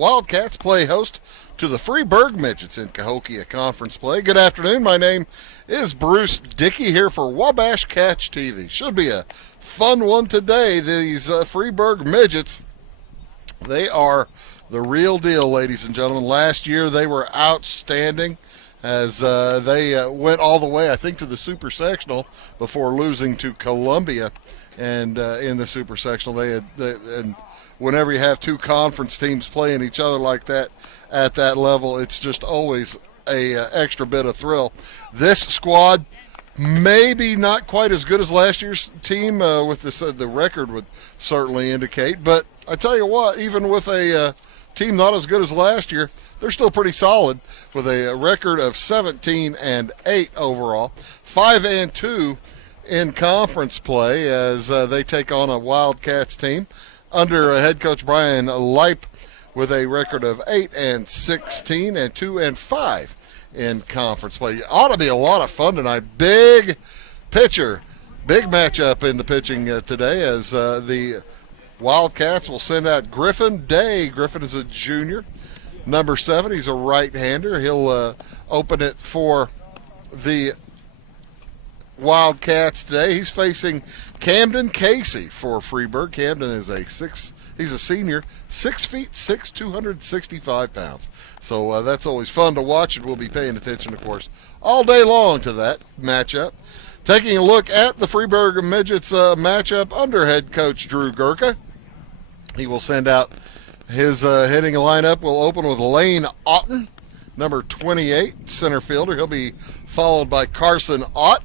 Wildcats play host to the Freeburg Midgets in Cahokia Conference play. Good afternoon. My name is Bruce Dickey here for Wabash Catch TV. Should be a fun one today. These Freeburg Midgets, they are the real deal, ladies and gentlemen. Last year they were outstanding as they went all the way, I think, to the Super Sectional before losing to Columbia. And in the Super Sectional, and whenever you have two conference teams playing each other like that at that level, it's just always a extra bit of thrill. This squad maybe not quite as good as last year's team, with the record would certainly indicate. But I tell you what, even with a team not as good as last year, they're still pretty solid with a record of 17-8 overall, 5-2 in conference play as they take on a Wildcats team under head coach Brian Leip with a record of 8-16 and 2-5 in conference play. Ought to be a lot of fun tonight. Big matchup in the pitching today as the Wildcats will send out Griffin Day. Griffin is a junior, number 7. He's a right-hander. He'll open it for the Wildcats today. He's facing Camden Casey for Freeburg. Camden is he's a senior, 6'6", 265 pounds. So that's always fun to watch, and we'll be paying attention, of course, all day long to that matchup. Taking a look at the Freeburg Midgets matchup under head coach Drew Gurka. He will send out his hitting lineup. Will open with Lane Otten, number 28, center fielder. He'll be followed by Carson Ott,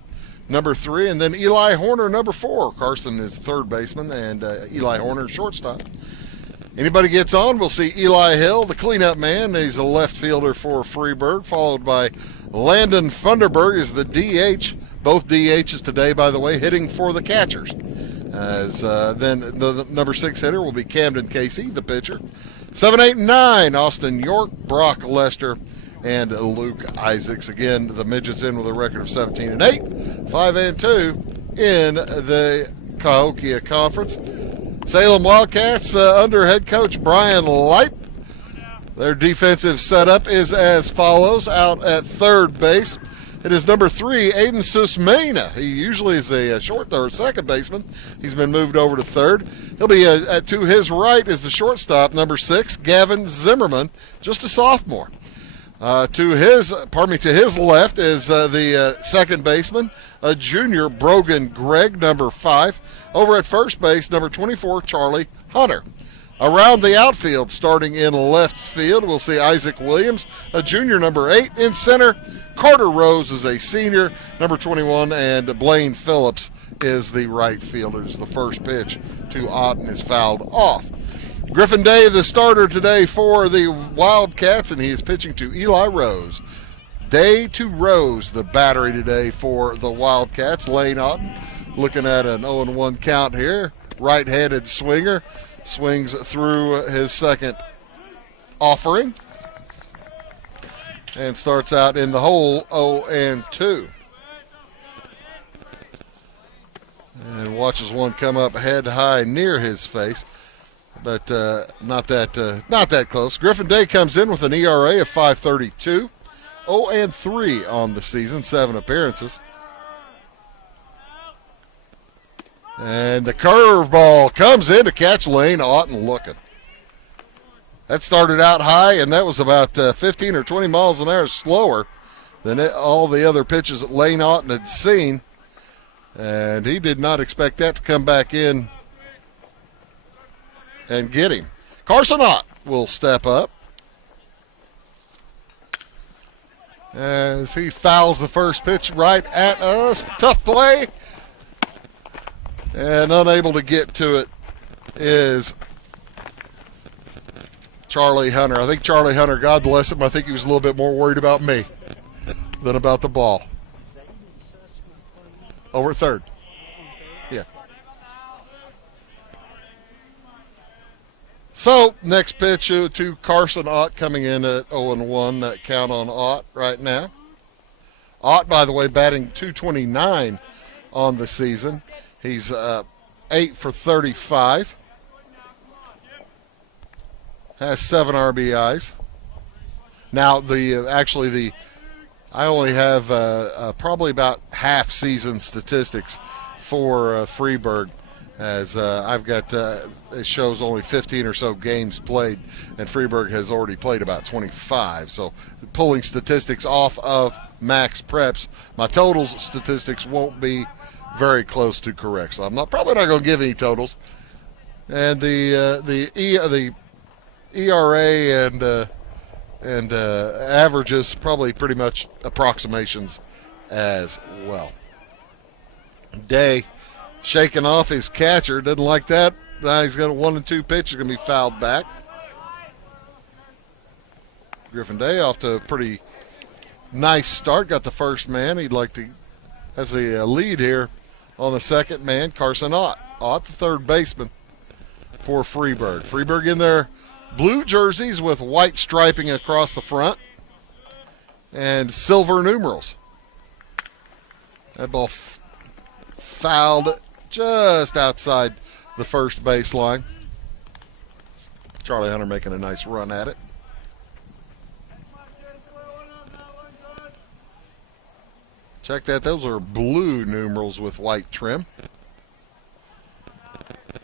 number 3, and then Eli Horner, number 4. Carson is third baseman, and Eli Horner, shortstop. Anybody gets on, we'll see Eli Hill, the cleanup man. He's a left fielder for Freeburg, followed by Landon Funderburg is the DH. Both DHs today, by the way, hitting for the catchers. As then the number 6 hitter will be Camden Casey, the pitcher. 7, 8, 9, Austin York, Brock Lester, and Luke Isaacs. Again, the Midgets in with a record of 17-8, 5-2 in the Cahokia Conference. Salem Wildcats under head coach Brian Leip. Their defensive setup is as follows. Out at third base, it is number 3, Aiden Susmana. He usually is a short or second baseman. He's been moved over to third. He'll be to his right is the shortstop, number 6, Gavin Zimmerman, just a sophomore. To his left is the second baseman, a junior, Brogan Gregg, number 5. Over at first base, number 24, Charlie Hunter. Around the outfield, starting in left field, we'll see Isaac Williams, a junior, number 8. In center, Carter Rose is a senior, number 21, and Blaine Phillips is the right fielder. As the first pitch to Otten is fouled off. Griffin Day, the starter today for the Wildcats, and he is pitching to Eli Rose. Day to Rose, the battery today for the Wildcats. Lane Otten looking at an 0-1 count here. Right-handed swinger. Swings through his second offering. And starts out in the hole 0-2. And watches one come up head high near his face. But not that close. Griffin Day comes in with an ERA of 5.32, 0-3 on the season, 7 appearances. And the curveball comes in to catch Lane Otten looking. That started out high, and that was about 15 or 20 miles an hour slower than all the other pitches that Lane Otten had seen. And he did not expect that to come back in and get him. Carson Ott will step up as he fouls the first pitch right at us. Tough play. And unable to get to it is Charlie Hunter. I think Charlie Hunter, God bless him, I think he was a little bit more worried about me than about the ball. Over at third. Yeah. So, next pitch to Carson Ott coming in at 0-1. That count on Ott right now. Ott, by the way, batting .229 on the season. He's 8 for 35. has 7 RBIs. Now, I only have probably about half season statistics for Freeburg, as I've got it shows only 15 or so games played, and Freeburg has already played about 25. So pulling statistics off of max preps, my totals statistics won't be very close to correct. So I'm probably not going to give any totals. And the ERA and averages probably pretty much approximations as well. Day shaking off his catcher, doesn't like that. Now he's got a 1-2 pitch, is going to be fouled back. Griffin Day off to a pretty nice start. Got the first man. He'd like to has a lead here on the second man. Carson Ott, the third baseman for Freeburg. Freeburg in their blue jerseys with white striping across the front and silver numerals. That ball fouled just outside the first baseline. Charlie Hunter making a nice run at it. Check that. Those are blue numerals with white trim.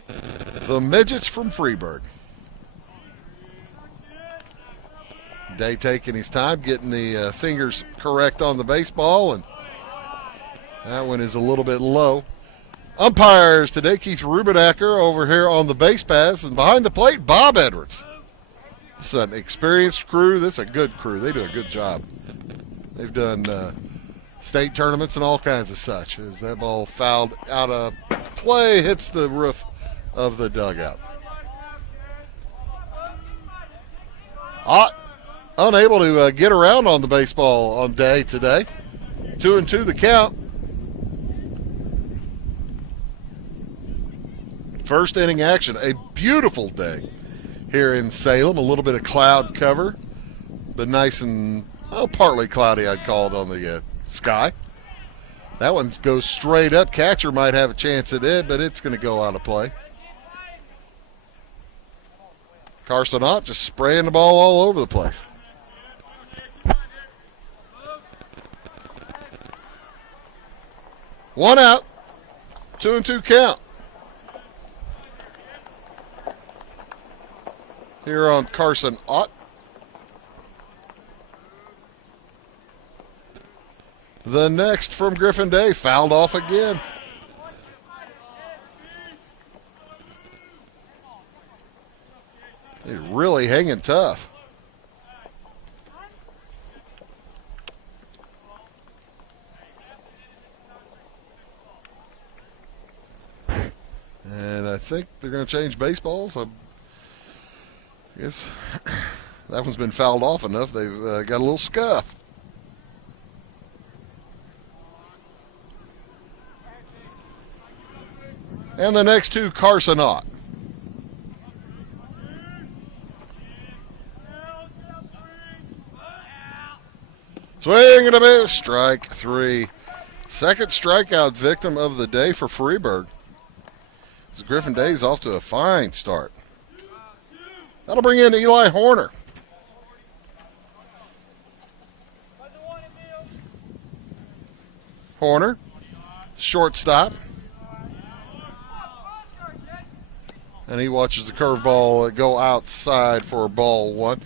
The Midgets from Freeburg. Day taking his time, getting the fingers correct on the baseball, and that one is a little bit low. Umpires today, Keith Rubenacker over here on the base paths, and behind the plate, Bob Edwards. This is an experienced crew. This is a good crew. They do a good job. They've done state tournaments and all kinds of such. As that ball fouled out of play, hits the roof of the dugout. Ott unable to get around on the baseball on Day today. 2-2 the count. First inning action. A beautiful day here in Salem. A little bit of cloud cover, but nice and partly cloudy, I'd call it, on the sky. That one goes straight up. Catcher might have a chance at it, but it's going to go out of play. Carson Ott just spraying the ball all over the place. One out. 2-2 count. Here on Carson Ott. The next from Griffin Day, fouled off again. He's really hanging tough. And I think they're going to change baseballs. I guess that one's been fouled off enough. They've got a little scuff. And the next two, Carson Ott. Swing and a miss. Strike 3. Second strikeout victim of the day for Freeburg. As Griffin Day's off to a fine start. That'll bring in Eli Horner. Horner, shortstop. And he watches the curveball go outside for ball one.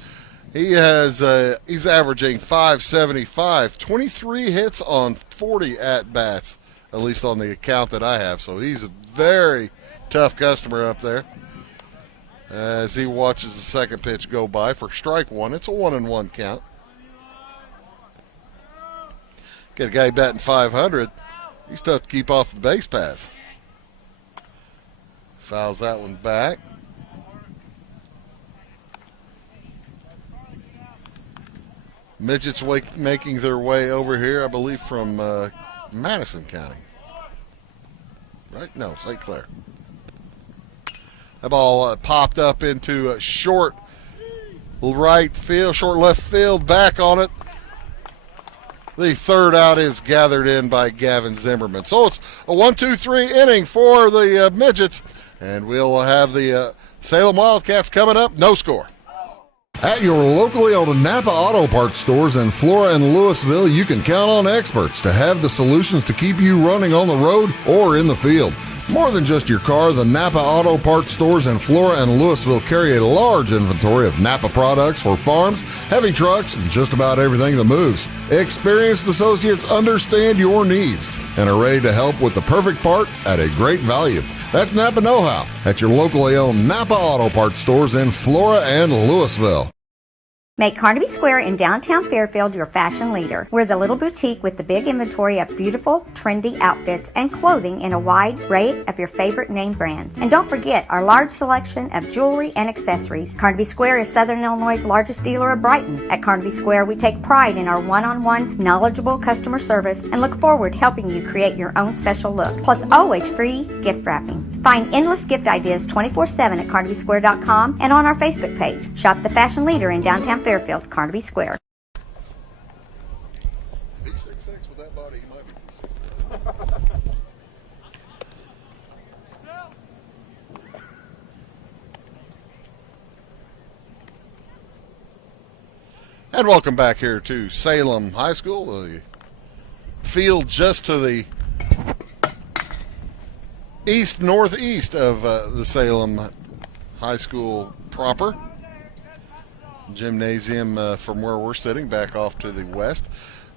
He has he's averaging .575, 23 hits on 40 at-bats, at least on the account that I have. So he's a very tough customer up there. As he watches the second pitch go by for strike one. It's a 1-1 count. Get a guy batting .500. He's tough to keep off the base paths. Fouls that one back. Midgets making their way over here, I believe, from Madison County. Right? No, St. Clair. That ball popped up into short right field, short left field, back on it. The third out is gathered in by Gavin Zimmerman. So it's a 1-2-3 inning for the Midgets. And we'll have the Salem Wildcats coming up. No score. At your locally owned Napa Auto Parts stores in Flora and Louisville, you can count on experts to have the solutions to keep you running on the road or in the field. More than just your car, the Napa Auto Parts stores in Flora and Louisville carry a large inventory of Napa products for farms, heavy trucks, and just about everything that moves. Experienced associates understand your needs and are ready to help with the perfect part at a great value. That's Napa Know-How at your locally owned Napa Auto Parts stores in Flora and Louisville. Make Carnaby Square in downtown Fairfield your fashion leader. We're the little boutique with the big inventory of beautiful, trendy outfits and clothing in a wide array of your favorite name brands. And don't forget our large selection of jewelry and accessories. Carnaby Square is Southern Illinois' largest dealer of Brighton. At Carnaby Square, we take pride in our one-on-one, knowledgeable customer service and look forward to helping you create your own special look. Plus, always free gift wrapping. Find endless gift ideas 24/7 at CarnabySquare.com and on our Facebook page. Shop the fashion leader in downtown Fairfield, Carnaby Square. He's 6'6" with that body, he might be. And welcome back here to Salem High School, the field just to the east-northeast of the Salem High School proper. Gymnasium from where we're sitting back off to the west.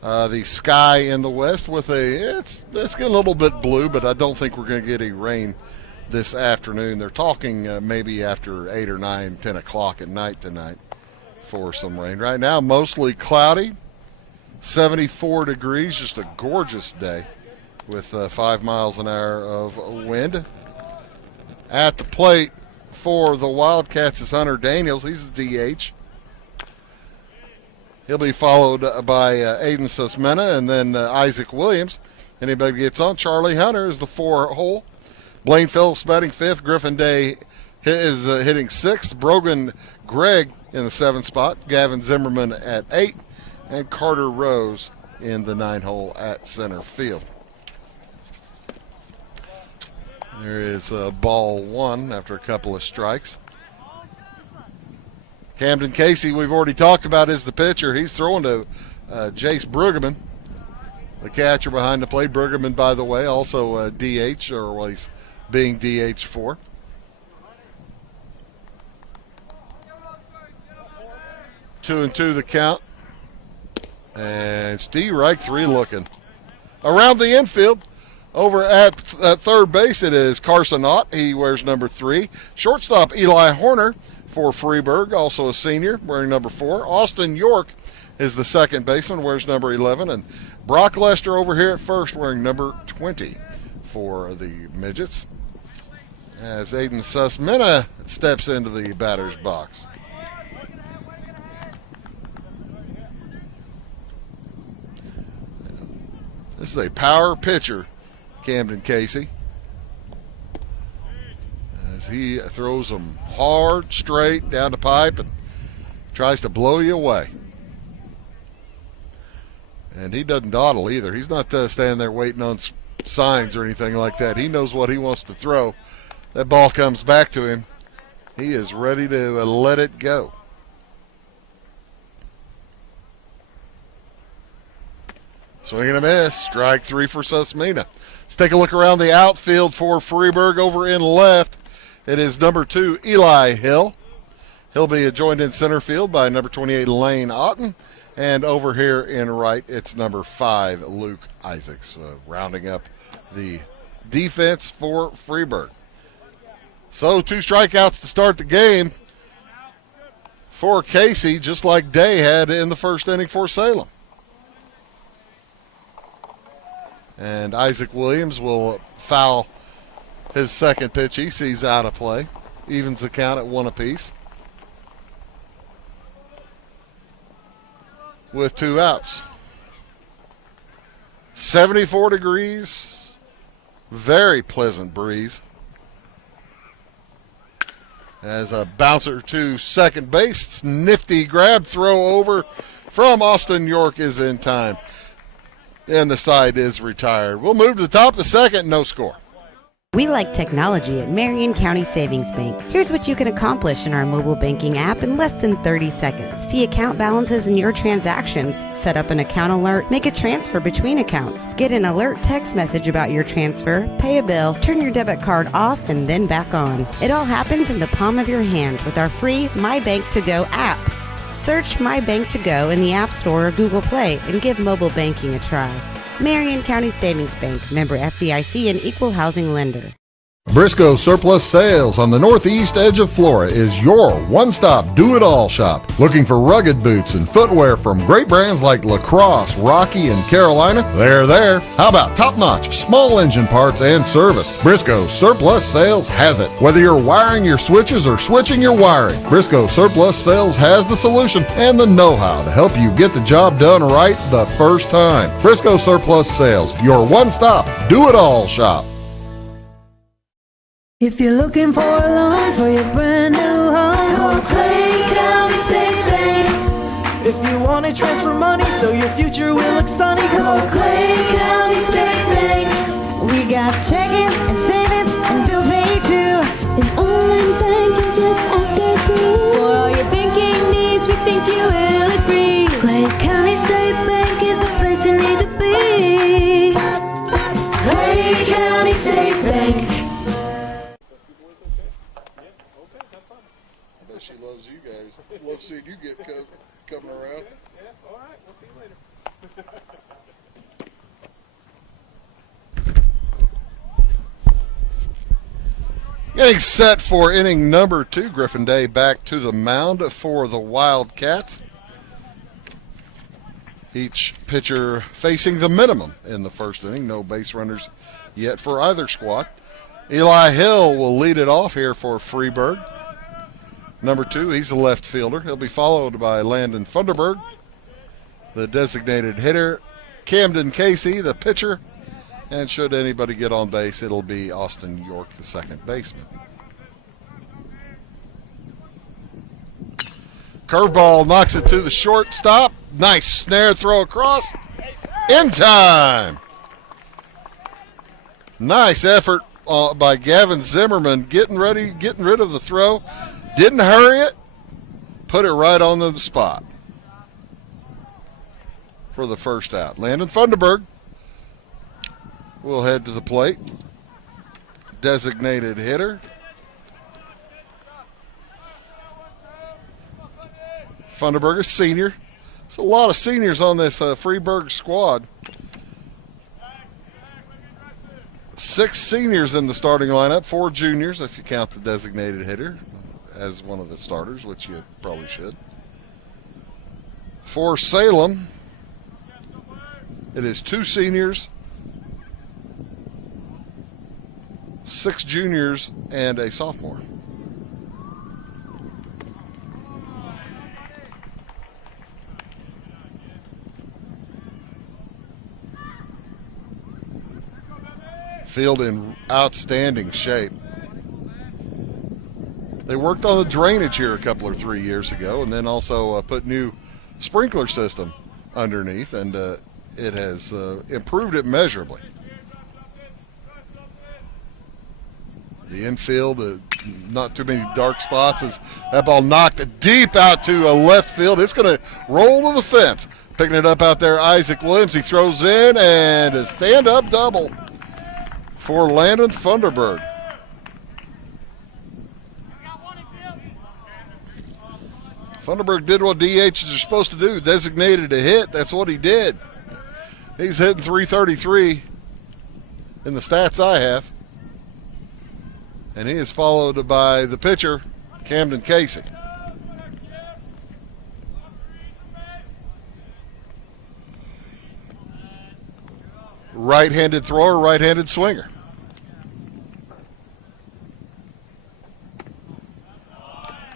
The sky in the west with it's getting a little bit blue, but I don't think we're going to get any rain this afternoon. They're talking maybe after 8 or 9, 10 o'clock at night tonight for some rain. Right now, mostly cloudy, 74 degrees, just a gorgeous day with 5 miles an hour of wind. At the plate for the Wildcats is Hunter Daniels. He's the DH. He'll be followed by Aiden Susmena and then Isaac Williams. Anybody gets on, Charlie Hunter is the 4-hole. Blaine Phillips batting 5th. Griffin Day is hitting 6th. Brogan Gregg in the 7th spot. Gavin Zimmerman at 8. And Carter Rose in the 9-hole at center field. There is ball 1 after a couple of strikes. Camden Casey, we've already talked about, is the pitcher. He's throwing to Jace Brueggemann, the catcher behind the plate. Brueggemann, by the way, also DH, or he's being DH for. Two and two the count. And Steve Reich, 3 looking. Around the infield, over at third base, it is Carson Ott. He wears number 3. Shortstop, Eli Horner for Freeburg, also a senior, wearing number 4. Austin York is the second baseman, wears number 11. And Brock Lester over here at first, wearing number 20 for the Midgets. As Aiden Susmena steps into the batter's box. This is a power pitcher, Camden Casey, as he throws them hard, straight, down the pipe, and tries to blow you away. And he doesn't dawdle either. He's not standing there waiting on signs or anything like that. He knows what he wants to throw. That ball comes back to him. He is ready to let it go. Swing and a miss. Strike 3 for Susmena. Let's take a look around the outfield for Freeburg. Over in left, it is number 2, Eli Hill. He'll be joined in center field by number 28, Lane Otten. And over here in right, it's number 5, Luke Isaacs, rounding up the defense for Freeburg. So 2 strikeouts to start the game for Casey, just like Day had in the first inning for Salem. And Isaac Williams will foul his second pitch he sees out of play. Evens the count at 1 apiece. With 2 outs. 74 degrees. Very pleasant breeze. As a bouncer to second base. Nifty grab, throw over from Austin York is in time. And the side is retired. We'll move to the top of the second, no score. We like technology at Marion County Savings Bank. Here's what you can accomplish in our mobile banking app in less than 30 seconds. See account balances in your transactions, set up an account alert, make a transfer between accounts, get an alert text message about your transfer, pay a bill, turn your debit card off and then back on. It all happens in the palm of your hand with our free My Bank to Go app. Search My Bank to Go in the App Store or Google Play and give mobile banking a try. Marion County Savings Bank, member FDIC and equal housing lender. Briscoe Surplus Sales on the northeast edge of Flora is your one-stop do-it-all shop. Looking for rugged boots and footwear from great brands like Lacrosse, Rocky, and Carolina? They're there. How about top-notch small engine parts and service? Briscoe Surplus Sales has it. Whether you're wiring your switches or switching your wiring, Briscoe Surplus Sales has the solution and the know-how to help you get the job done right the first time. Briscoe Surplus Sales, your one-stop do-it-all shop. If you're looking for a loan for your brand new home, call Clay County State Bank. If you want to transfer money so your future will look sunny, call Clay County State Bank. We got checking and savings and bill pay too. An online banking, just ask our crew. For all your banking needs, we think you will agree. Clay County State Bank is the place you need to be. Clay County State Bank. She loves you guys. Love seeing you get coming around. Yeah, all right. We'll see you later. Getting set for inning number 2. Griffin Day back to the mound for the Wildcats. Each pitcher facing the minimum in the first inning. No base runners yet for either squad. Eli Hill will lead it off here for Freeburg. Number 2, he's a left fielder. He'll be followed by Landon Funderburg, the designated hitter. Camden Casey, the pitcher. And should anybody get on base, it'll be Austin York, the second baseman. Curveball knocks it to the shortstop. Nice snare throw across. In time. Nice effort by Gavin Zimmerman getting rid of the throw. Didn't hurry it, put it right on the spot for the first out. Landon Funderburg will head to the plate. Designated hitter. Funderburg, a senior. There's a lot of seniors on this Freeburg squad. 6 seniors in the starting lineup, 4 juniors if you count the designated hitter as one of the starters, which you probably should. For Salem, it is 2 seniors, 6 juniors, and a sophomore. Field in outstanding shape. They worked on the drainage here a couple or 3 years ago, and then also put new sprinkler system underneath, and it has improved it measurably. The infield, not too many dark spots, as that ball knocked deep out to left field. It's going to roll to the fence. Picking it up out there, Isaac Williams. He throws in, and a stand-up double for Landon Funderburg. Funderburg did what DHs are supposed to do, designated a hit. That's what he did. He's hitting .333 in the stats I have. And he is followed by the pitcher, Camden Casey. Right-handed thrower, right-handed swinger.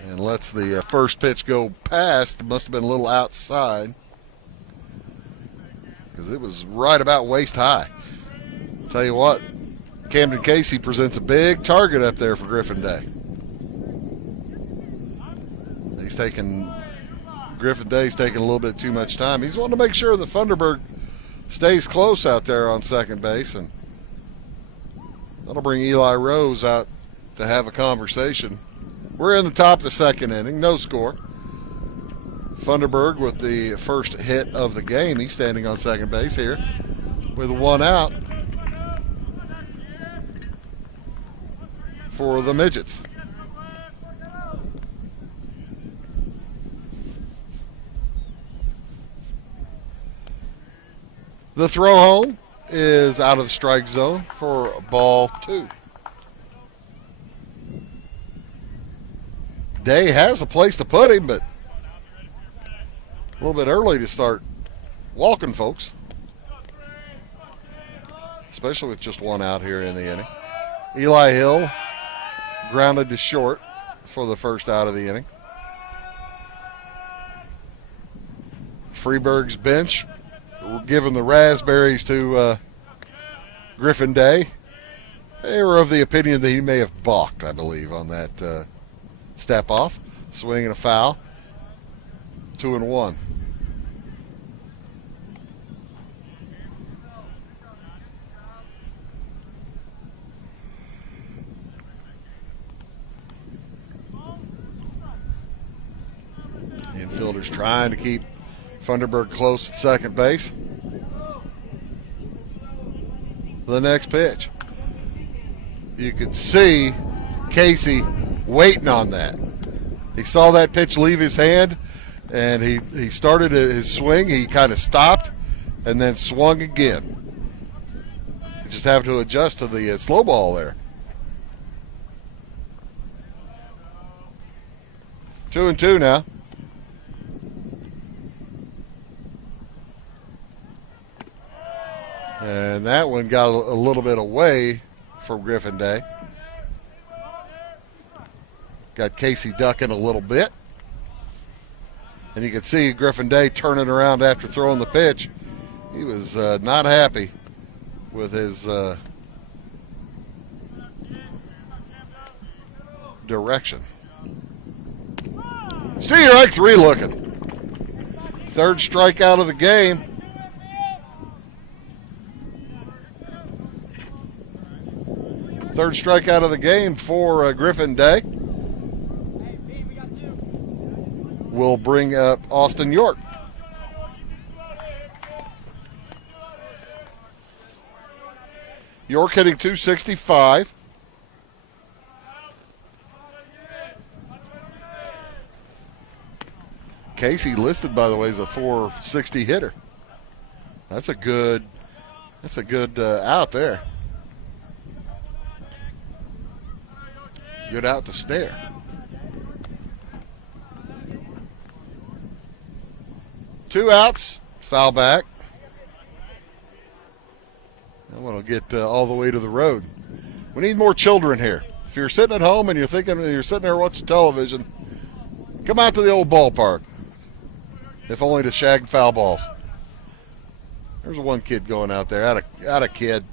And lets the first pitch go past. It must have been a little outside, because it was right about waist high. Tell you what, Camden Casey presents a big target up there for Griffin Day. Griffin Day's taking a little bit too much time. He's wanting to make sure that Funderburg stays close out there on second base, and That'll bring Eli Rose out to have a conversation. We're in the top of the second inning, no score. Funderburg with the first hit of the game. He's standing on second base here with one out for the Midgets. The throw home is out of the strike zone for ball 2. Day has a place to put him, but a little bit early to start walking folks, especially with just one out here in the inning. Eli Hill grounded to short for the first out of the inning. Freeburg's bench giving the raspberries to Griffin Day. They were of the opinion that he may have balked, I believe, on that step off. Swing and a foul. 2-1. Infielders trying to keep Funderburg close at second base. The next pitch. You could see Casey waiting on that. He saw that pitch leave his hand, and he started his swing. He kind of stopped and then swung again. You just have to adjust to the slow ball there. 2-2 now. And that one got a little bit away from Griffin Day. Got Casey ducking a little bit. And you could see Griffin Day turning around after throwing the pitch. He was not happy with his direction. Strike 3 looking. Third strikeout of the game. Third strikeout of the game for Griffin Day. Will bring up Austin York. York hitting .265. Casey listed, by the way, as a .460 hitter. That's a good out there. Good out to stare. Two outs, foul back. I want to get all the way to the road. We need more children here. If you're sitting at home and you're sitting there watching television, come out to the old ballpark. If only to shag foul balls. There's one kid going out there, out a kid.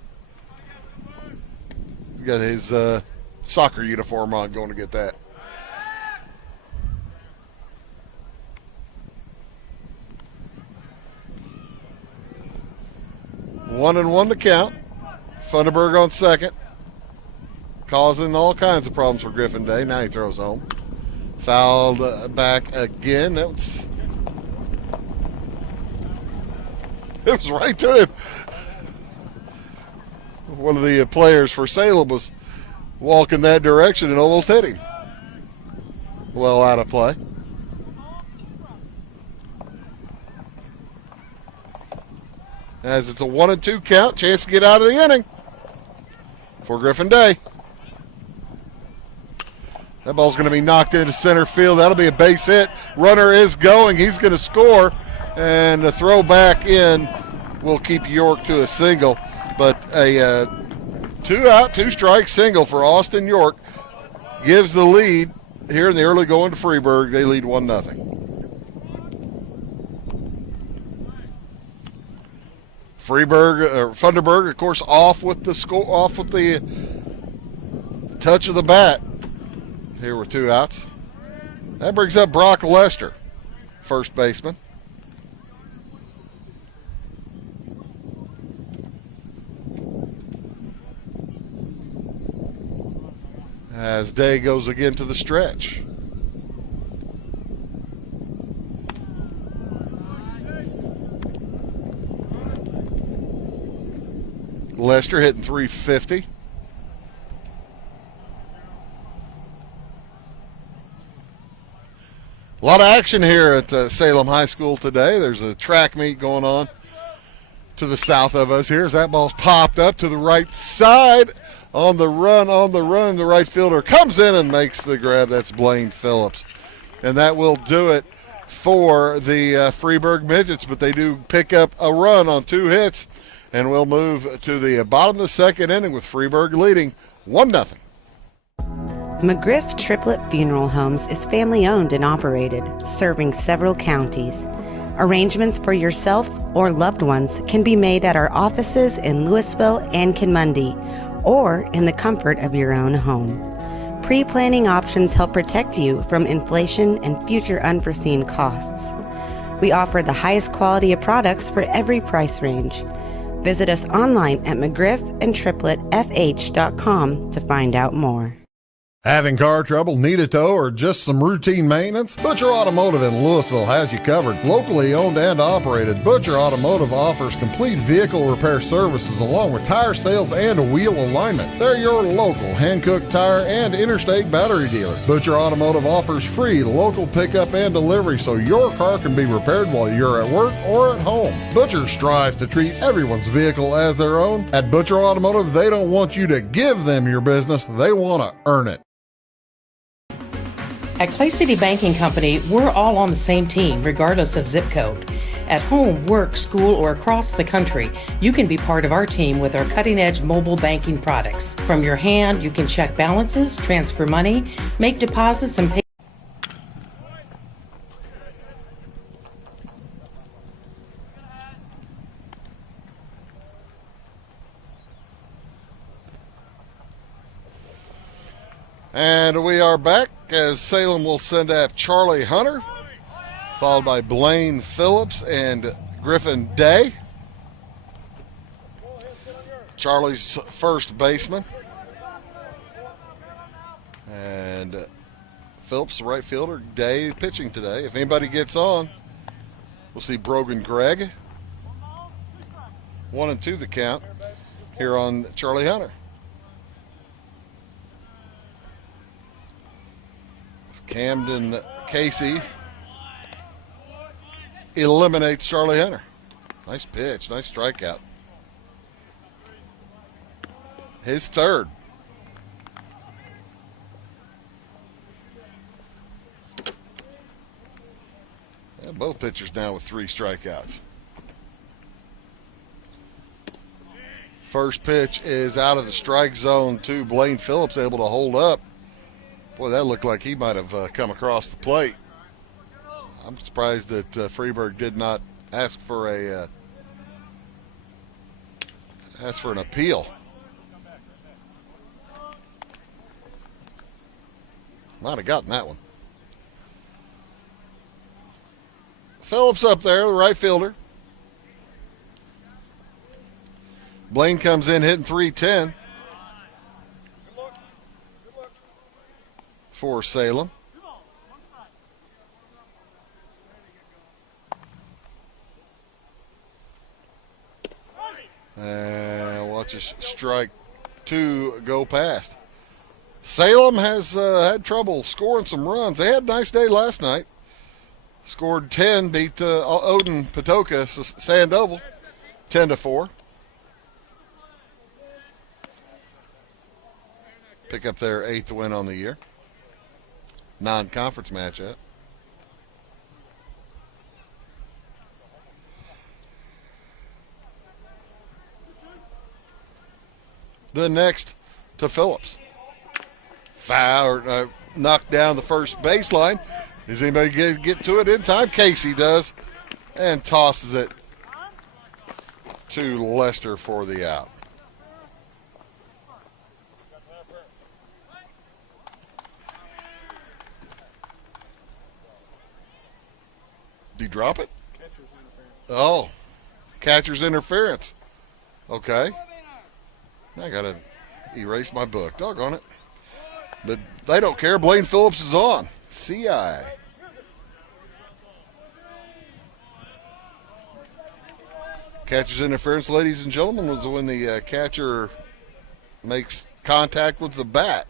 He's got his soccer uniform on, going to get that. One and one to count. Funderburg on second, causing all kinds of problems for Griffin Day. Now he throws home. Fouled back again. It was right to him. One of the players for Salem was walking that direction and almost hit him. Well out of play. As it's a 1-2 count, chance to get out of the inning for Griffin Day. That ball's going to be knocked into center field. That'll be a base hit. Runner is going. He's going to score. And the throw back in will keep York to a single. But a 2-out, 2-strike single for Austin York gives the lead here in the early going to Freeburg. They lead 1-0. Funderburg, of course, off with the touch of the bat. Here were 2 outs. That brings up Brock Lester, first baseman. as Day goes again to the stretch. Lester hitting 350. A lot of action here at Salem High School today. There's a track meet going on to the south of us here as that ball's popped up to the right side. On the run, the right fielder comes in and makes the grab. That's Blaine Phillips. And that will do it for the Freeburg Midgets, but they do pick up a run on 2 hits, and we'll move to the bottom of the second inning with Freeburg leading 1-0. McGriff Triplet Funeral Homes is family-owned and operated, serving several counties. Arrangements for yourself or loved ones can be made at our offices in Louisville and Kinmundy, or in the comfort of your own home. Pre-planning options help protect you from inflation and future unforeseen costs. We offer the highest quality of products for every price range. Visit us online at mcgriffandtripletfh.com to find out more. Having car trouble, need a tow, or just some routine maintenance? Butcher Automotive in Louisville has you covered. Locally owned and operated, Butcher Automotive offers complete vehicle repair services along with tire sales and wheel alignment. They're your local Hankook tire and interstate battery dealer. Butcher Automotive offers free local pickup and delivery so your car can be repaired while you're at work or at home. Butcher strives to treat everyone's vehicle as their own. At Butcher Automotive, they don't want you to give them your business, they want to earn it. At Clay City Banking Company, we're all on the same team, regardless of zip code. At home, work, school, or across the country, you can be part of our team with our cutting-edge mobile banking products. From your hand, you can check balances, transfer money, make deposits, and pay. And we are back as Salem will send out Charlie Hunter, followed by Blaine Phillips and Griffin Day. Charlie's first baseman. And Phillips, the right fielder. Day pitching today. If anybody gets on, we'll see Brogan Gregg. 1-2 the count here on Charlie Hunter. Camden Casey eliminates Charlie Hunter. Nice pitch, nice strikeout. His third. Yeah, both pitchers now with 3 strikeouts. First pitch is out of the strike zone to Blaine Phillips, able to hold up. Boy, that looked like he might have come across the plate. I'm surprised that Freeburg did not ask for an appeal. Might have gotten that one. Phillips up there, the right fielder. Blaine comes in hitting .310. For Salem. And watch us strike 2 go past. Salem has had trouble scoring some runs. They had a nice day last night. Scored 10, beat Odin Patoka Sandoval 10-4. Pick up their 8th win on the year. Non-conference matchup. The next to Phillips. Foul, knocked down the first baseline. Does anybody get to it in time? Casey does. And tosses it to Lester for the out. Did he drop it? Oh, catcher's interference. Okay. I got to erase my book. Doggone it. But they don't care. Blaine Phillips is on. CI. Catcher's interference, ladies and gentlemen, was when the catcher makes contact with the bat.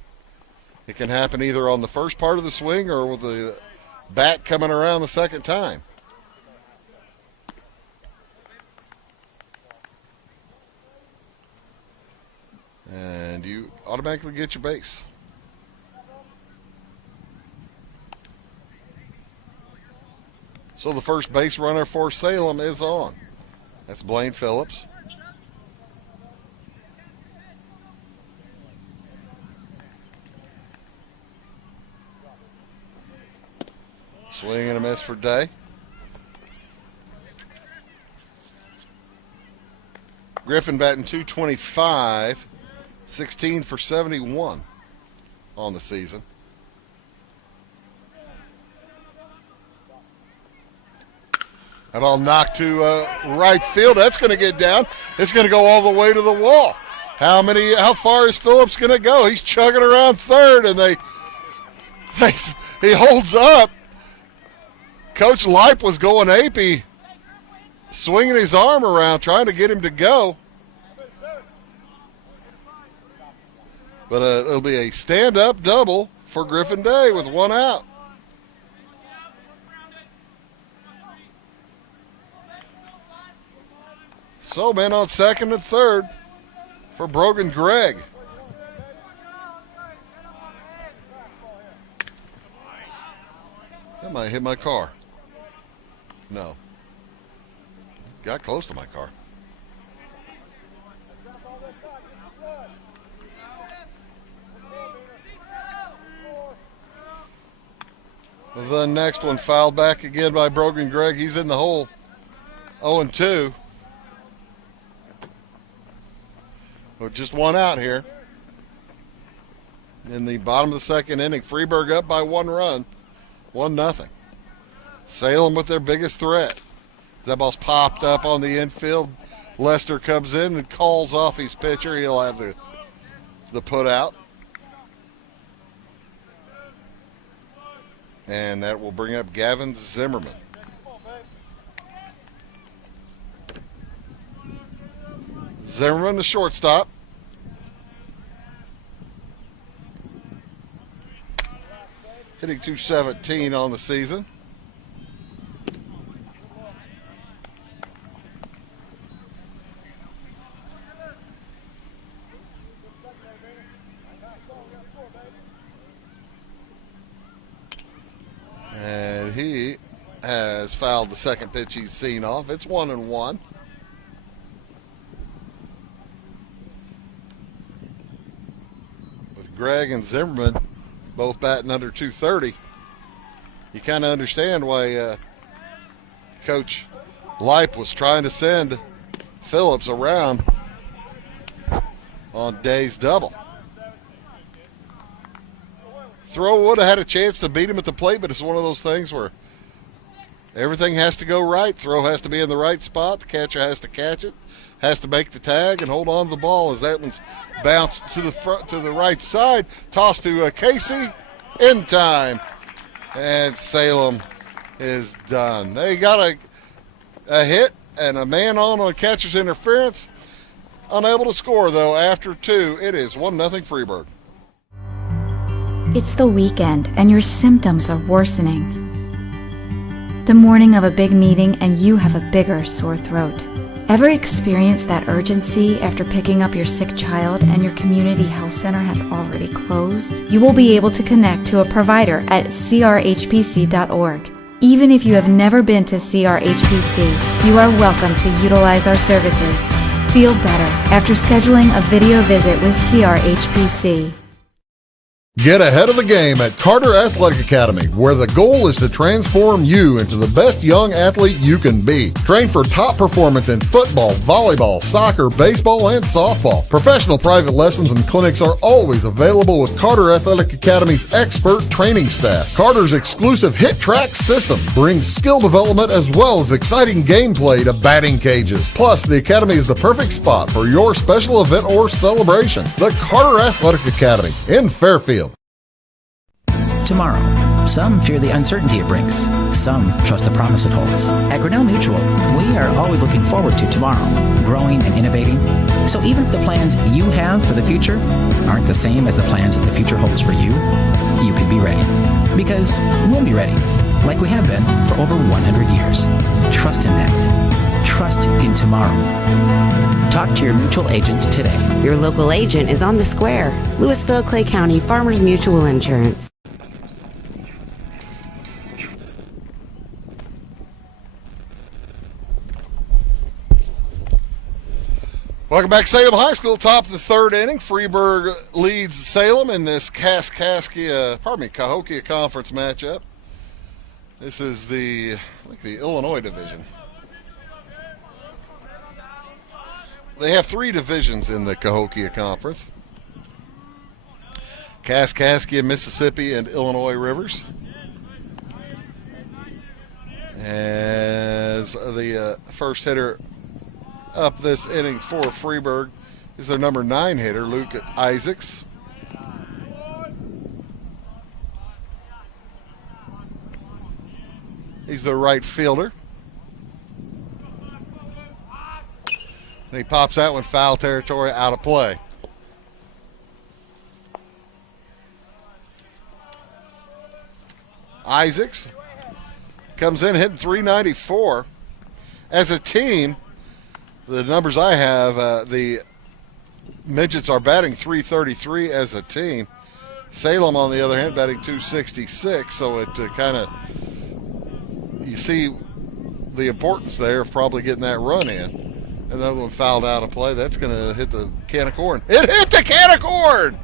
It can happen either on the first part of the swing or with the bat coming around the second time. And you automatically get your base. So the first base runner for Salem is on. That's Blaine Phillips. Swing and a miss for Day. Griffin batting .225, 16 for 71 on the season. That ball knocked to right field. That's going to get down. It's going to go all the way to the wall. How far is Phillips going to go? He's chugging around third, and he holds up. Coach Lipe was going apey, swinging his arm around, trying to get him to go. But it'll be a stand-up double for Griffin Day with one out. So, men on second and third for Brogan Gregg. That might hit my car. No. Got close to my car. The next one fouled back again by Brogan Gregg. He's in the hole. 0-2. With just one out here. In the bottom of the second inning, Freeburg up by 1 run. 1-0. Salem with their biggest threat. That ball's popped up on the infield. Lester comes in and calls off his pitcher. He'll have the put out. And that will bring up Gavin Zimmerman. Zimmerman, the shortstop. Hitting .217 on the season. And he has fouled the second pitch he's seen off. It's 1-1. With Gregg and Zimmerman both batting under .230, you kind of understand why Coach Lipe was trying to send Phillips around on Day's double. Throw would have had a chance to beat him at the plate, but it's one of those things where everything has to go right. Throw has to be in the right spot. The catcher has to catch it, has to make the tag and hold on to the ball as that one's bounced to the front, to the right side. Toss to Casey in time, and Salem is done. They got a hit and a man on catcher's interference. Unable to score though after 2. It is 1-0 Freeburg. It's the weekend and your symptoms are worsening. The morning of a big meeting and you have a bigger sore throat. Ever experienced that urgency after picking up your sick child and your community health center has already closed? You will be able to connect to a provider at crhpc.org. Even if you have never been to CRHPC, you are welcome to utilize our services. Feel better after scheduling a video visit with CRHPC. Get ahead of the game at Carter Athletic Academy, where the goal is to transform you into the best young athlete you can be. Train for top performance in football, volleyball, soccer, baseball, and softball. Professional private lessons and clinics are always available with Carter Athletic Academy's expert training staff. Carter's exclusive Hit Track system brings skill development as well as exciting gameplay to batting cages. Plus, the Academy is the perfect spot for your special event or celebration. The Carter Athletic Academy in Fairfield. tomorrow. Some fear the uncertainty it brings. Some trust the promise it holds. At Grinnell Mutual, we are always looking forward to tomorrow, growing and innovating. So even if the plans you have for the future aren't the same as the plans that the future holds for you, you can be ready. Because we'll be ready, like we have been for over 100 years. Trust in that. Trust in tomorrow. Talk to your mutual agent today. Your local agent is on the square. Louisville, Clay County, Farmers Mutual Insurance. Welcome back, Salem High School. Top of the third inning. Freeburg leads Salem in this Cahokia Conference matchup. This is the Illinois division. They have three divisions in the Cahokia Conference: Kaskaskia, Mississippi, and Illinois Rivers. As the first hitter up this inning for Freeburg is their number 9 hitter, Luke Isaacs. He's the right fielder. And he pops that one foul territory, out of play. Isaacs comes in hitting .394. As a team, the numbers I have, the Midgets are batting .333 as a team. Salem, on the other hand, batting .266. So it kind of, you see the importance there of probably getting that run in. Another one fouled out of play. That's going to hit the can of corn. It hit the can of corn!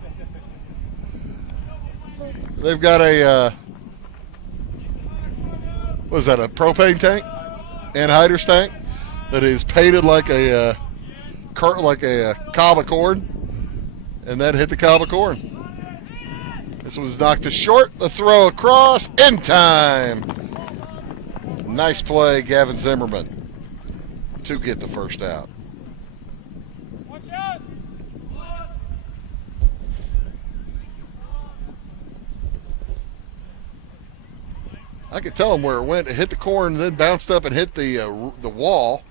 They've got a, what is that, a propane tank? Anhydrous tank that is painted like a cob of corn. And that hit the cob of corn. This was knocked to short. The throw across in time. Nice play, Gavin Zimmerman, to get the first out. I could tell him where it went. It hit the corn, then bounced up and hit the wall.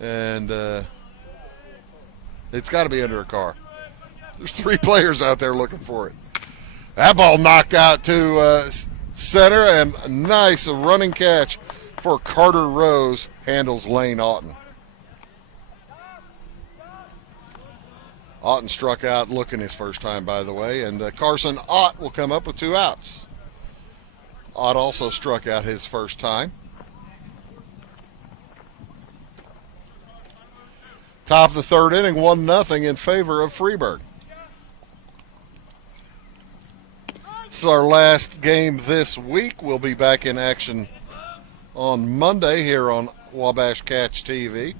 And it's got to be under a car. There's 3 players out there looking for it. That ball knocked out to center, and a nice running catch for Carter Rose, handles Lane Otten. Otten struck out looking his first time, by the way, and Carson Ott will come up with 2 outs. Ott also struck out his first time. Top of the third inning, 1-0 in favor of Freeburg. This is our last game this week. We'll be back in action on Monday here on Wabash Catch TV.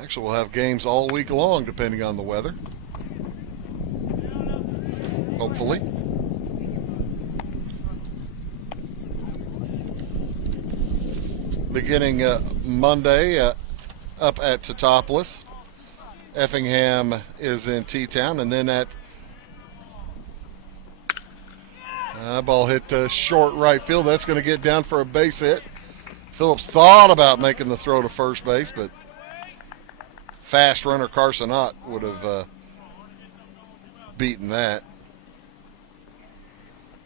Actually, we'll have games all week long depending on the weather. Hopefully. Beginning Monday up at Teutopolis. Effingham is in T-Town, and then at ball hit short right field. That's going to get down for a base hit. Phillips thought about making the throw to first base, but fast runner Carson Ott would have beaten that.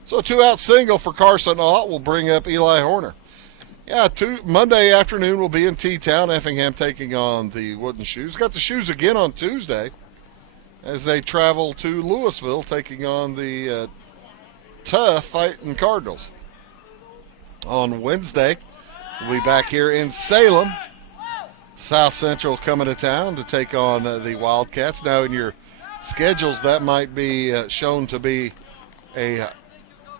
So a 2-out single for Carson Ott will bring up Eli Horner. Yeah, Monday afternoon we'll be in T-Town. Effingham taking on the Wooden Shoes. Got the Shoes again on Tuesday as they travel to Louisville, taking on the tough fighting Cardinals. On Wednesday, we'll be back here in Salem. South Central coming to town to take on the Wildcats. Now in your schedules, that might be shown to be an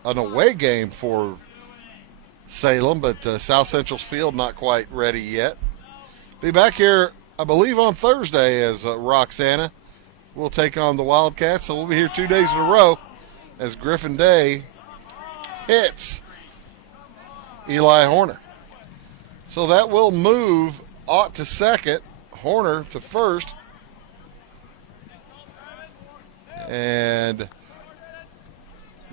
away game for Salem, but South Central's field not quite ready yet. Be back here, I believe, on Thursday as Roxana will take on the Wildcats. So we'll be here 2 days in a row as Griffin Day hits Eli Horner. So that will move Ott to second, Horner to first, and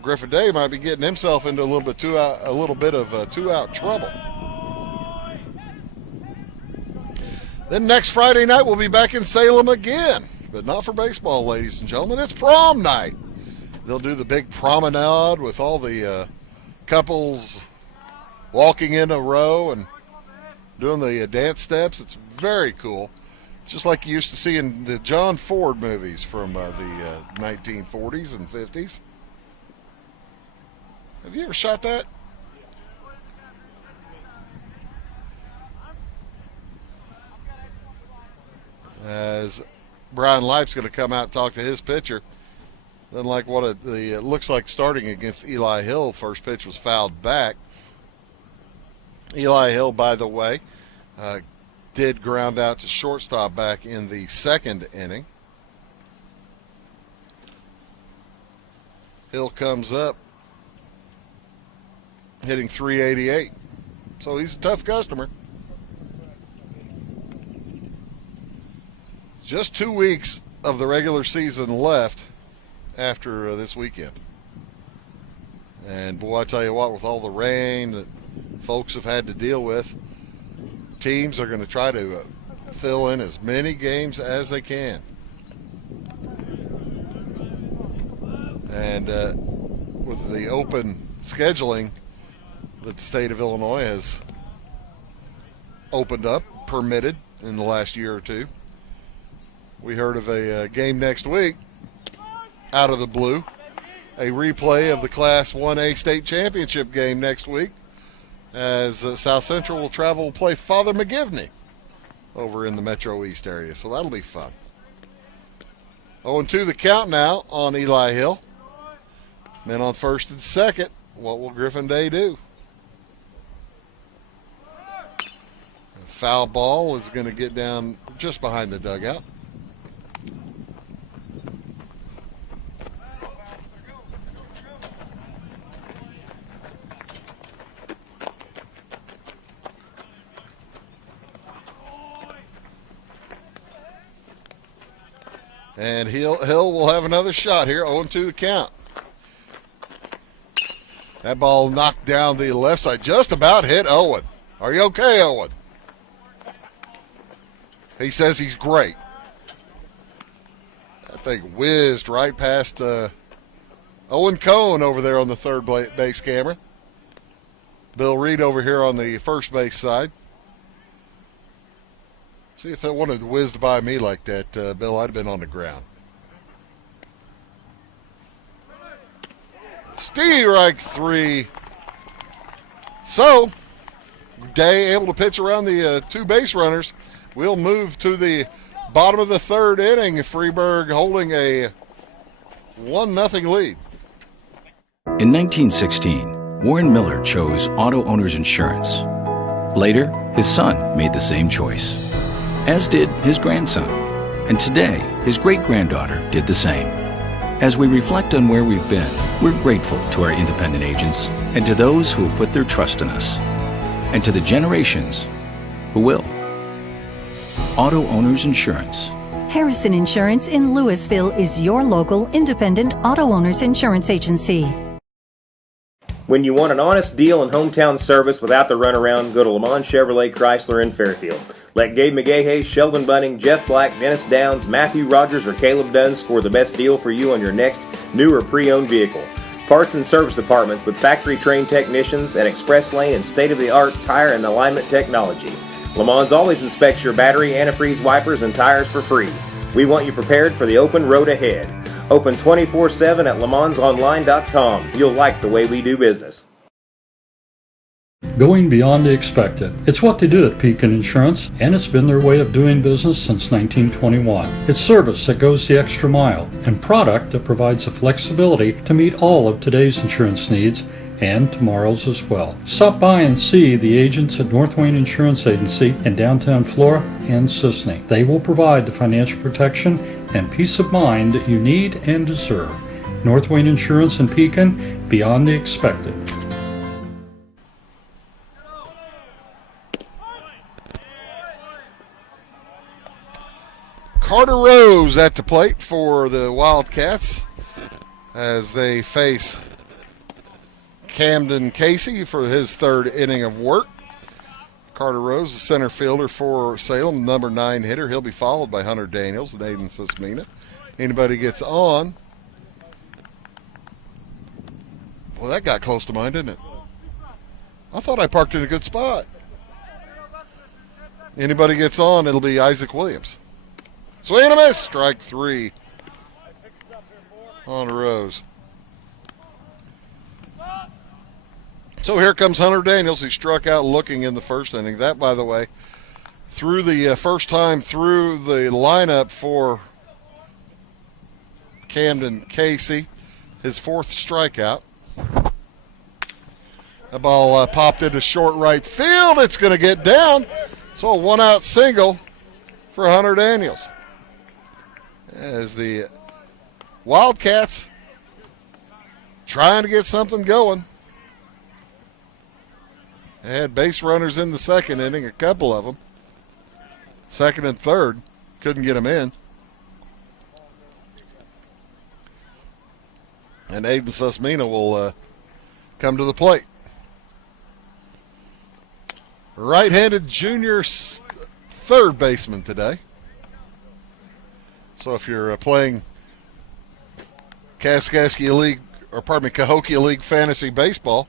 Griffin Day might be getting himself into a little bit of two-out trouble. Then next Friday night we'll be back in Salem again, but not for baseball, ladies and gentlemen. It's prom night. They'll do the big promenade with all the couples walking in a row and doing the dance steps. It's very cool. Just like you used to see in the John Ford movies from the 1940s and 50s. Have you ever shot that? As Brian Leip's going to come out and talk to his pitcher. Then like what it looks like starting against Eli Hill, first pitch was fouled back. Eli Hill, by the way, did ground out to shortstop back in the second inning. Hill comes up hitting .388. So he's a tough customer. Just 2 weeks of the regular season left after this weekend. And boy, I tell you what, with all the rain that folks have had to deal with, teams are going to try to fill in as many games as they can. And with the open scheduling that the state of Illinois has opened up, permitted in the last year or two, we heard of a game next week out of the blue, a replay of the Class 1A state championship game next week, as South Central will travel and play Father McGivney over in the Metro East area. So that'll be fun. 0-2 the count now on Eli Hill. Men on first and second. What will Griffin Day do? A foul ball is going to get down just behind the dugout. And Hill will have another shot here, 0-2 the count. That ball knocked down the left side, just about hit Owen. Are you okay, Owen? He says he's great. That thing whizzed right past Owen Cohn over there on the third base camera. Bill Reed over here on the first base side. See, if that one had whizzed by me like that, Bill, I'd have been on the ground. Strike three. So, Day able to pitch around the two base runners. We'll move to the bottom of the third inning. Freeburg holding a 1-0 lead. In 1916, Warren Miller chose auto owner's insurance. Later, his son made the same choice, as did his grandson. And today, his great-granddaughter did the same. As we reflect on where we've been, we're grateful to our independent agents and to those who have put their trust in us, and to the generations who will. Auto Owners Insurance. Harrison Insurance in Louisville is your local independent auto owners insurance agency. When you want an honest deal and hometown service without the runaround, go to Lamont Chevrolet Chrysler in Fairfield. Let Gabe McGahey, Sheldon Bunning, Jeff Black, Dennis Downs, Matthew Rogers, or Caleb Dunn score the best deal for you on your next new or pre-owned vehicle. Parts and service departments with factory-trained technicians and express lane and state-of-the-art tire and alignment technology. Lamont's always inspects your battery, antifreeze, wipers, and tires for free. We want you prepared for the open road ahead. Open 24/7 at LaMonsOnline.com. You'll like the way we do business. Going beyond the expected. It's what they do at Pekin Insurance, and it's been their way of doing business since 1921. It's service that goes the extra mile, and product that provides the flexibility to meet all of today's insurance needs and tomorrow's as well. Stop by and see the agents at North Wayne Insurance Agency in downtown Flora and Sisney. They will provide the financial protection and peace of mind that you need and deserve. North Wayne Insurance in Pekin, beyond the expected. Carter Rose at the plate for the Wildcats as they face Camden Casey for his third inning of work. Carter Rose, the center fielder for Salem, number 9 hitter. He'll be followed by Hunter Daniels and Aiden Susmina. Anybody gets on. Well, that got close to mine, didn't it? I thought I parked in a good spot. Anybody gets on, it'll be Isaac Williams. Swing and a miss. Strike 3 on Rose. So here comes Hunter Daniels. He struck out looking in the first inning. That, by the way, through the first time through the lineup for Camden Casey, his 4th strikeout. The ball popped into short right field. It's going to get down. So a 1-out single for Hunter Daniels. As the Wildcats trying to get something going. They had base runners in the second inning, a couple of them. Second and third, couldn't get them in. And Aiden Susmina will come to the plate. Right-handed junior third baseman today. So if you're playing Kaskaskia League, or pardon me, Cahokia League Fantasy Baseball,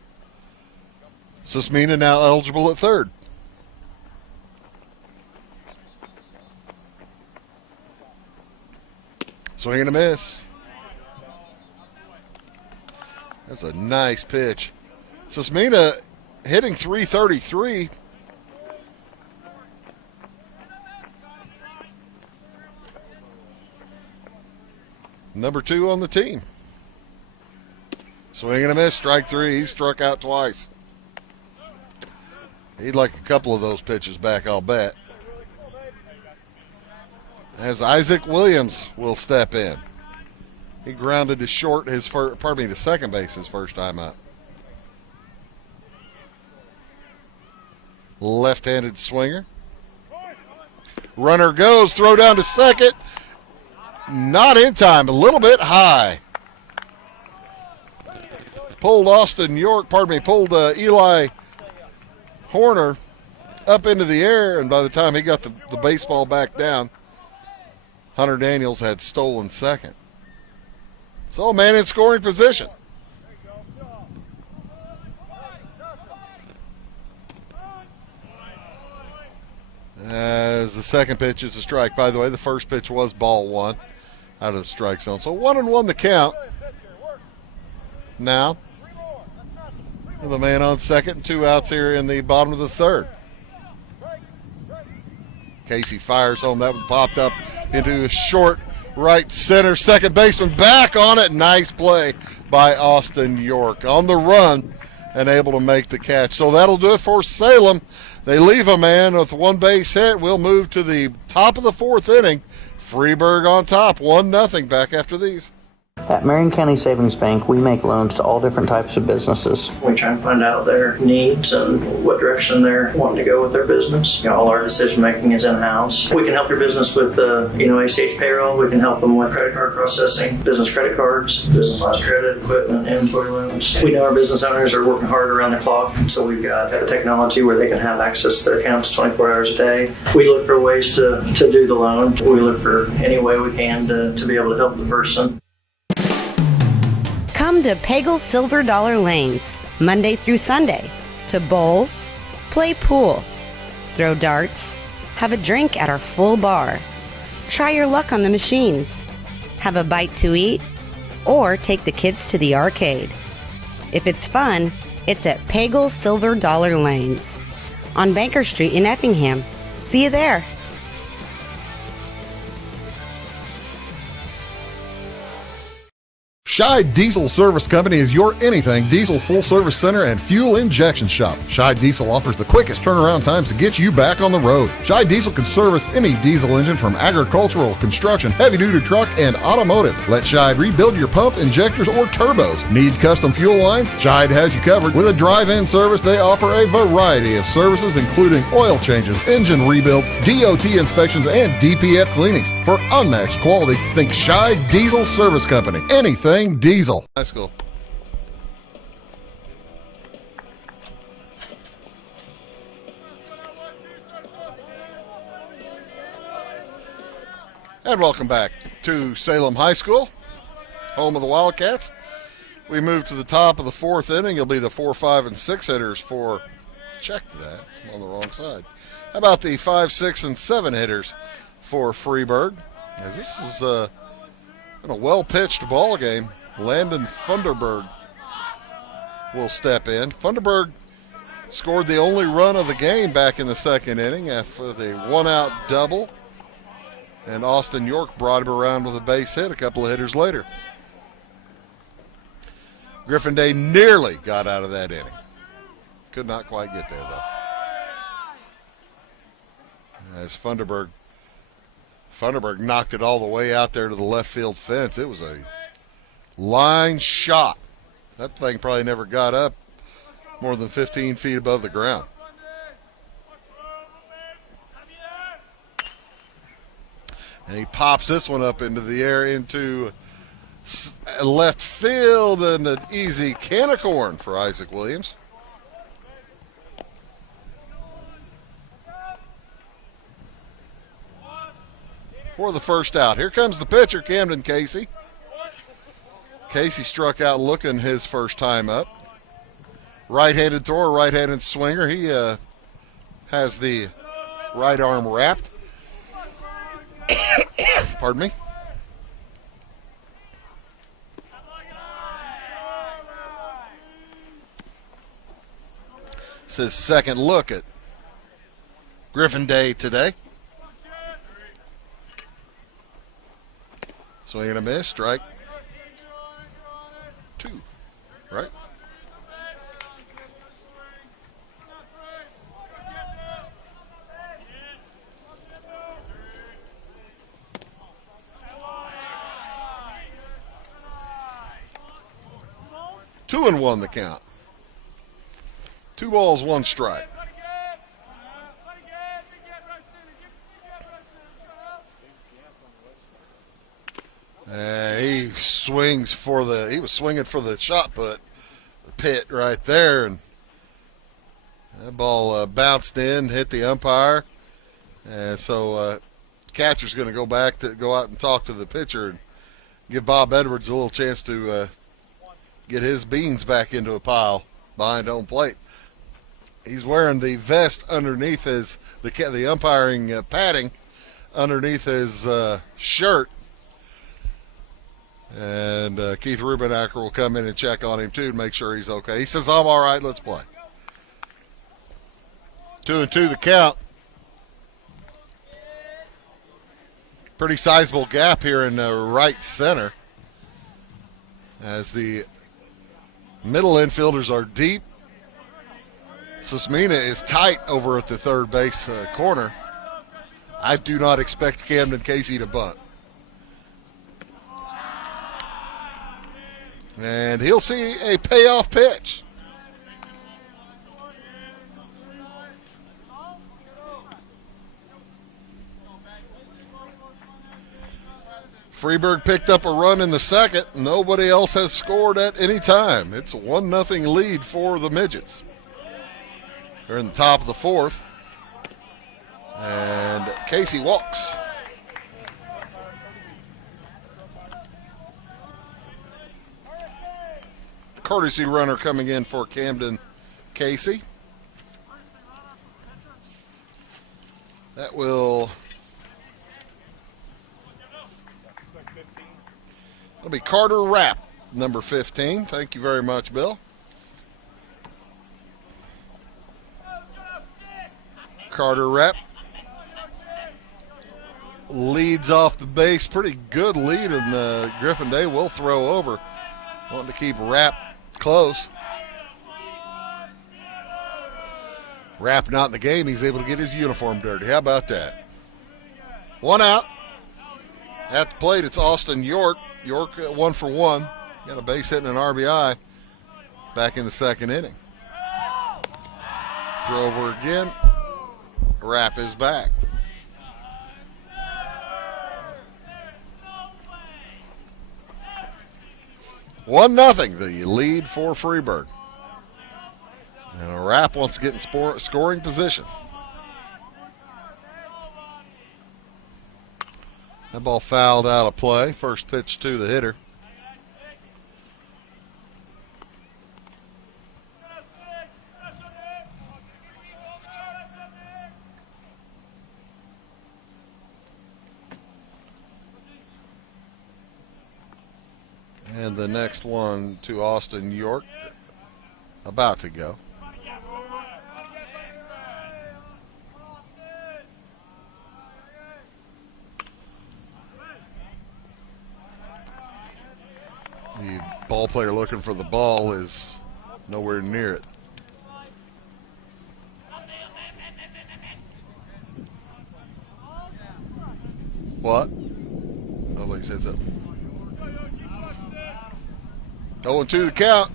Susmina now eligible at third. Swing and a miss. That's a nice pitch. Susmina hitting .333. Number 2 on the team. Swing and a miss, strike 3. He struck out twice. He'd like a couple of those pitches back, I'll bet. As Isaac Williams will step in. He grounded to short to second base his first time up. Left-handed swinger. Runner goes, throw down to second. Not in time, a little bit high. Pulled Eli Horner up into the air, and by the time he got the baseball back down, Hunter Daniels had stolen second. So, man in scoring position. As the second pitch is a strike. By the way, the first pitch was ball 1 out of the strike zone. So 1-1 the count. Now, with a man on second and 2 outs here in the bottom of the third. Casey fires home. That one popped up into a short right center. Second baseman back on it. Nice play by Austin York on the run and able to make the catch. So that'll do it for Salem. They leave a man with 1 base hit. We'll move to the top of the 4th inning. Freeburg on top, 1-0 back after these. At Marion County Savings Bank, we make loans to all different types of businesses. We try and find out their needs and what direction they're wanting to go with their business. All our decision making is in-house. We can help your business with ACH payroll. We can help them with credit card processing, business credit cards, business lines of credit, equipment, inventory loans. We know our business owners are working hard around the clock, so we've got the technology where they can have access to their accounts 24 hours a day. We look for ways to do the loan. We look for any way we can to be able to help the person. Come to Pagel Silver Dollar Lanes, Monday through Sunday, to bowl, play pool, throw darts, have a drink at our full bar, try your luck on the machines, have a bite to eat, or take the kids to the arcade. If it's fun, it's at Pagel Silver Dollar Lanes on Banker Street in Effingham. See you there. Scheid Diesel Service Company is your anything diesel full-service center and fuel injection shop. Scheid Diesel offers the quickest turnaround times to get you back on the road. Scheid Diesel can service any diesel engine from agricultural, construction, heavy-duty truck, and automotive. Let Scheid rebuild your pump, injectors, or turbos. Need custom fuel lines? Scheid has you covered. With a drive-in service, they offer a variety of services, including oil changes, engine rebuilds, DOT inspections, and DPF cleanings. For unmatched quality, think Scheid Diesel Service Company. Anything diesel. High school. And welcome back to Salem High School, home of the Wildcats. We move to the top of the fourth inning. It'll be the 4, 5, and 6 hitters for, check that, I'm on the wrong side. How about the 5, 6, and 7 hitters for Freeburg? As this is been a well-pitched ball game. Landon Funderburg will step in. Funderburg scored the only run of the game back in the second inning after the one-out double. And Austin York brought him around with a base hit a couple of hitters later. Griffin Day nearly got out of that inning. Could not quite get there, though. As Funderburg knocked it all the way out there to the left field fence. It was a line shot. That thing probably never got up more than 15 feet above the ground. And he pops this one up into the air into left field, and an easy can of corn for Isaac Williams. For the first out. Here comes the pitcher, Camden Casey. Casey struck out looking his first time up. Right-handed thrower, right-handed swinger. He has the right arm wrapped. Pardon me. It's his second look at Griffin Day today. Swing and a miss, strike 2, right? Two and 1 the count. 2 balls, 1 strike. And he swings for he was swinging for the shot put, the pit right there, and that ball bounced in, hit the umpire, and so catcher's going to go out and talk to the pitcher and give Bob Edwards a little chance to get his beans back into a pile behind home plate. He's wearing the vest underneath the umpiring padding underneath his shirt. And Keith Rubenacker will come in and check on him, too, to make sure he's okay. He says, I'm all right, let's play. 2-2 the count. Pretty sizable gap here in right center, as the middle infielders are deep. Susmina is tight over at the third base corner. I do not expect Camden Casey to bunt. And he'll see a payoff pitch. Freeburg picked up a run in the second. Nobody else has scored at any time. It's a 1-0 lead for the Midgets. They're in the top of the fourth. And Casey walks. Courtesy runner coming in for Camden Casey. That'll be Carter Rapp, number 15. Thank you very much, Bill. Carter Rapp leads off the base. Pretty good lead, and Griffin Day will throw over. Wanting to keep Rapp close. Rapp not in the game. He's able to get his uniform dirty. How about that? 1 out. At the plate, it's Austin York. York 1 for 1. Got a base hit and an RBI back in the second inning. Throw over again. Rapp is back. One nothing, the lead for Freeburg. And Rapp wants to get in scoring position. That ball fouled out of play. First pitch to the hitter. And the next one to Austin York. About to go. The ball player looking for the ball is nowhere near it. What? Oh, he said so. 0-2 the count.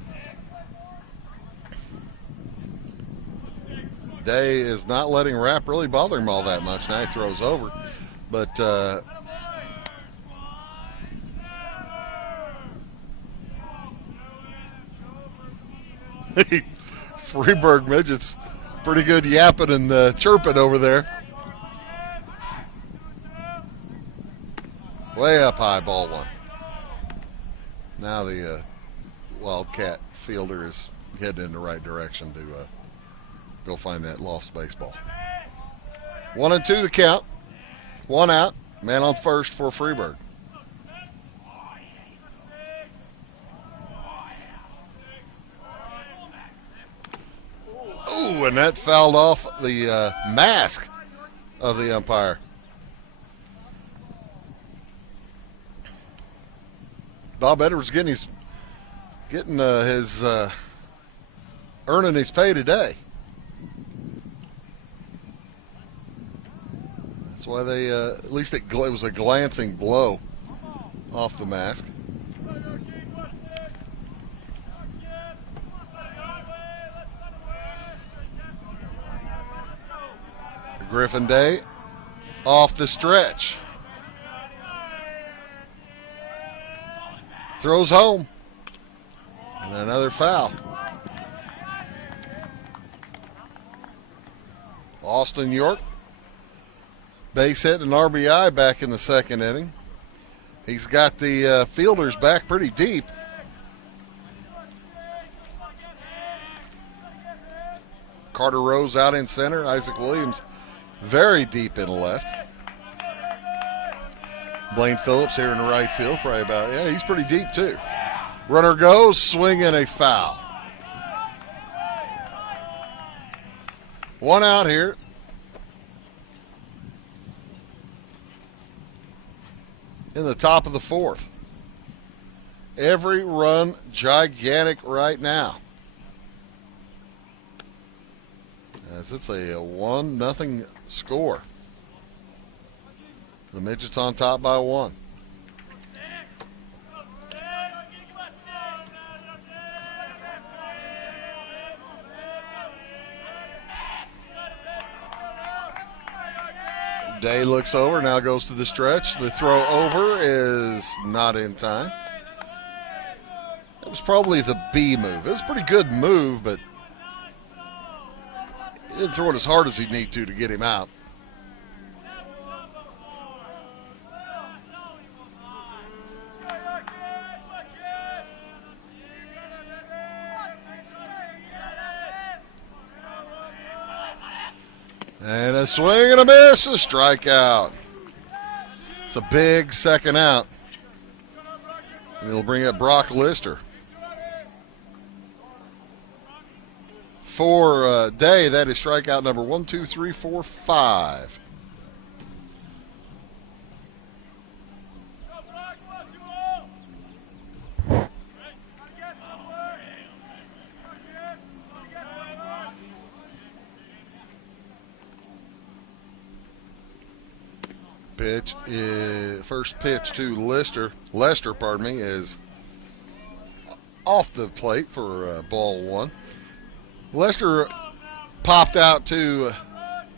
Day is not letting Rapp really bother him all that much. Now he throws over. But Freeburg midgets pretty good yapping and chirping over there. Way up high, ball one. Now the Wildcat fielder is heading in the right direction to go find that lost baseball. 1-2 the count. One out. Man on first for Freeburg. Ooh, and that fouled off the mask of the umpire. Bob Edwards getting his earning his pay today. That's why they at least it was a glancing blow off the mask. Griffin Day off the stretch. Throws home. And another foul. Austin York, base hit and RBI back in the second inning. He's got the fielders back pretty deep. Carter Rose out in center. Isaac Williams very deep in left. Blaine Phillips here in the right field, probably about, yeah, he's pretty deep too. Runner goes, swing and a foul. One out here. In the top of the fourth. Every run gigantic right now. As it's a 1-0 score. The Midgets on top by 1. Day looks over, now goes to the stretch. The throw over is not in time. It was probably the B move. It was a pretty good move, but he didn't throw it as hard as he'd need to get him out. And a swing and a miss, a strikeout. It's a big second out. And it'll bring up Brock Lister. For Day, that is strikeout number 1, 2, 3, 4, 5. First pitch to Lester, is off the plate for ball one. Lester popped out to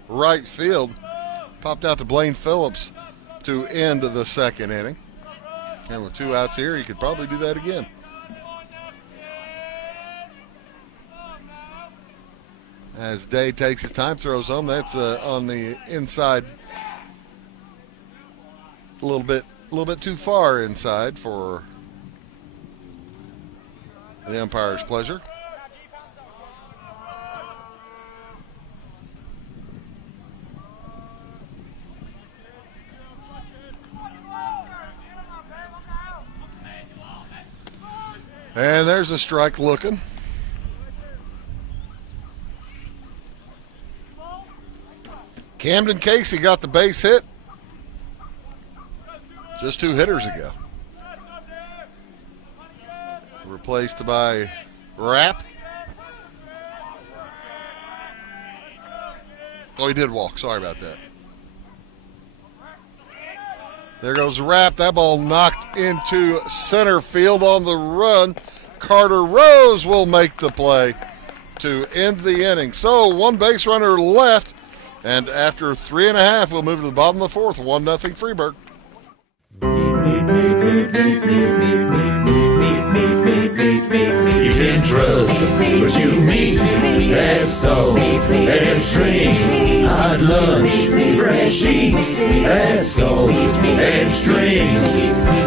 right field, popped out to Blaine Phillips to end the second inning. And with 2 outs here, he could probably do that again. As Day takes his time, throws home. That's on the inside a little bit too far inside for the umpire's pleasure. And there's a strike looking. Camden Casey got the base hit just 2 hitters ago. Replaced by Rapp. Oh, he did walk. Sorry about that. There goes Rapp. That ball knocked into center field on the run. Carter Rose will make the play to end the inning. So 1 base runner left. And after 3.5, we'll move to the bottom of the 4th. 1-0 Freeburg. You can trust what you meet. That's salt and strings. Hot lunch, fresh sheets. That's salt and strings.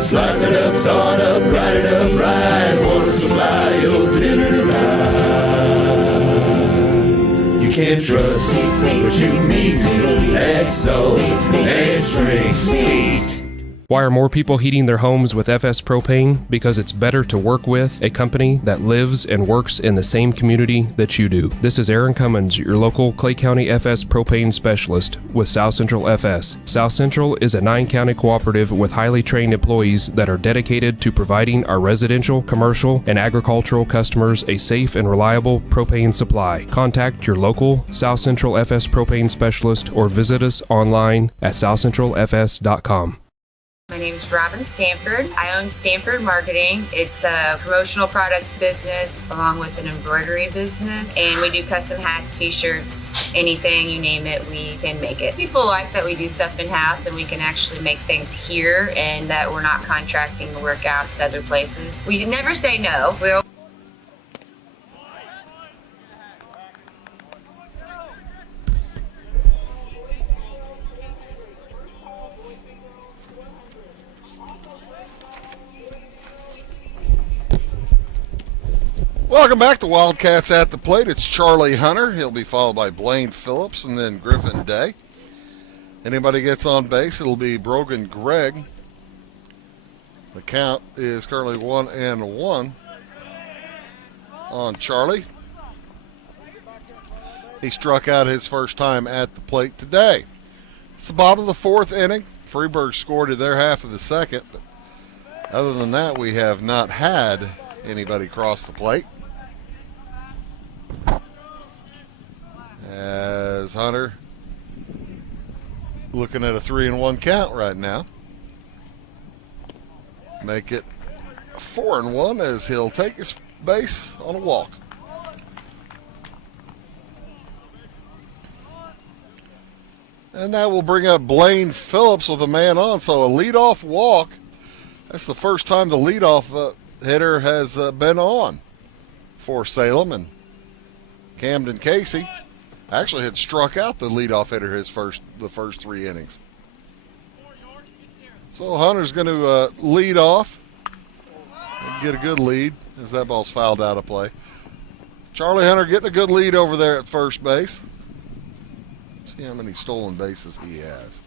Slice it up, saw it up, grind it up right. Want to supply your dinner tonight. You can trust what you meet. That's salt and strings. Why are more people heating their homes with FS Propane? Because it's better to work with a company that lives and works in the same community that you do. This is Aaron Cummins, your local Clay County FS Propane specialist with South Central FS. South Central is a 9-county cooperative with highly trained employees that are dedicated to providing our residential, commercial, and agricultural customers a safe and reliable propane supply. Contact your local South Central FS Propane specialist or visit us online at southcentralfs.com. My name is Robin Stanford. I own Stanford Marketing. It's a promotional products business along with an embroidery business. And we do custom hats, t-shirts, anything, you name it, we can make it. People like that we do stuff in-house and we can actually make things here and that we're not contracting the work out to other places. We never say no. Welcome back to Wildcats at the Plate. It's Charlie Hunter. He'll be followed by Blaine Phillips and then Griffin Day. Anybody gets on base, it'll be Brogan Gregg. The count is currently 1-1 on Charlie. He struck out his first time at the plate today. It's the bottom of the 4th inning. Freeburg scored in their half of the 2nd, but other than that, we have not had anybody cross the plate. As Hunter looking at a 3-1 count right now. Make it 4-1 as he'll take his base on a walk. And that will bring up Blaine Phillips with a man on. So a leadoff walk. That's the first time the leadoff hitter has been on for Salem. And Camden Casey actually had struck out the leadoff hitter the first 3 innings. So Hunter's going to lead off and get a good lead as that ball's fouled out of play. Charlie Hunter getting a good lead over there at first base. See how many stolen bases he has.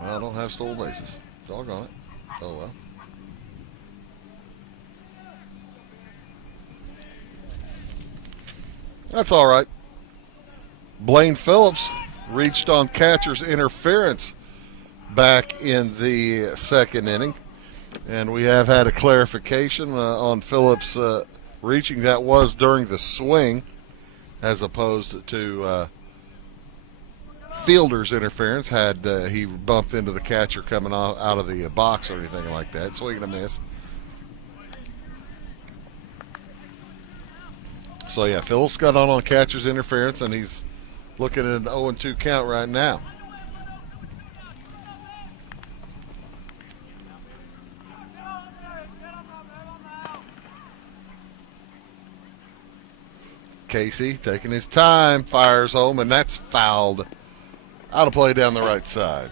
Well, I don't have stolen bases. Doggone it. Oh, well. That's all right. Blaine Phillips reached on catcher's interference back in the 2nd inning. And we have had a clarification on Phillips reaching. That was during the swing as opposed to fielder's interference had he bumped into the catcher coming out of the box or anything like that. Swing and a miss. So, yeah, Phillips got on catcher's interference, and he's looking at an 0-2 count right now. Casey taking his time, fires home, and that's fouled. Out of play down the right side.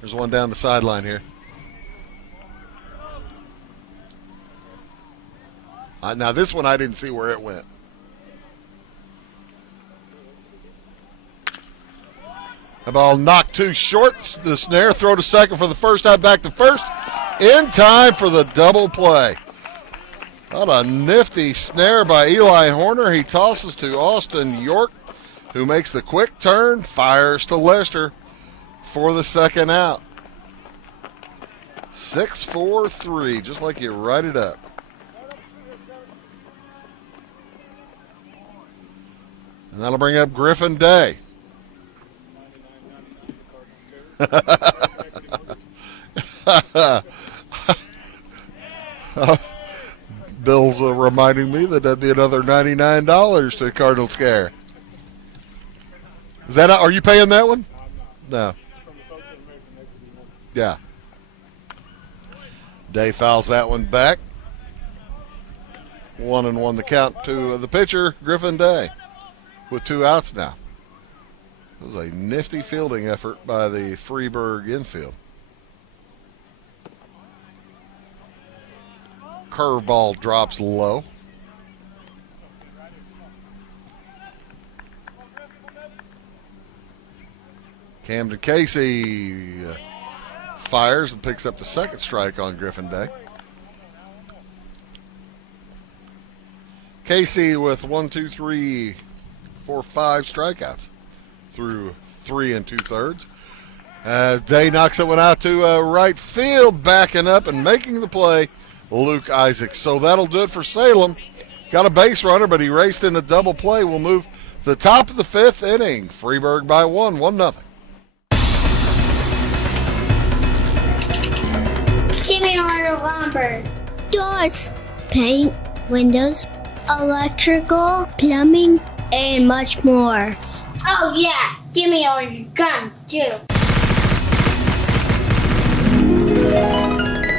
There's one down the sideline here. Now this one I didn't see where it went. The ball knocked too short. The snare, throw to second for the first time, back to first. In time for the double play. What a nifty snare by Eli Horner. He tosses to Austin York, who makes the quick turn, fires to Lester for the second out. 6-4-3, just like you write it up. And that'll bring up Griffin Day. Bill's reminding me that that'd be another $99 to Cardinal Scare. Is that? Are you paying that one? No. Yeah. Day fouls that one back. 1-1 the count to the pitcher, Griffin Day, with 2 outs now. It was a nifty fielding effort by the Freeburg infield. Curveball drops low. Camden Casey fires and picks up the second strike on Griffin Day. Casey with 1, 2, 3, 4, 5 strikeouts through 3 2/3. Day knocks that one out to right field, backing up and making the play, Luke Isaacs. So that'll do it for Salem. Got a base runner, but he raced in a double play. We'll move to the top of the 5th inning. Freeburg by 1-0. Give me our lumber. Doors, paint, windows, electrical, plumbing, and much more. Oh yeah, give me all your guns too.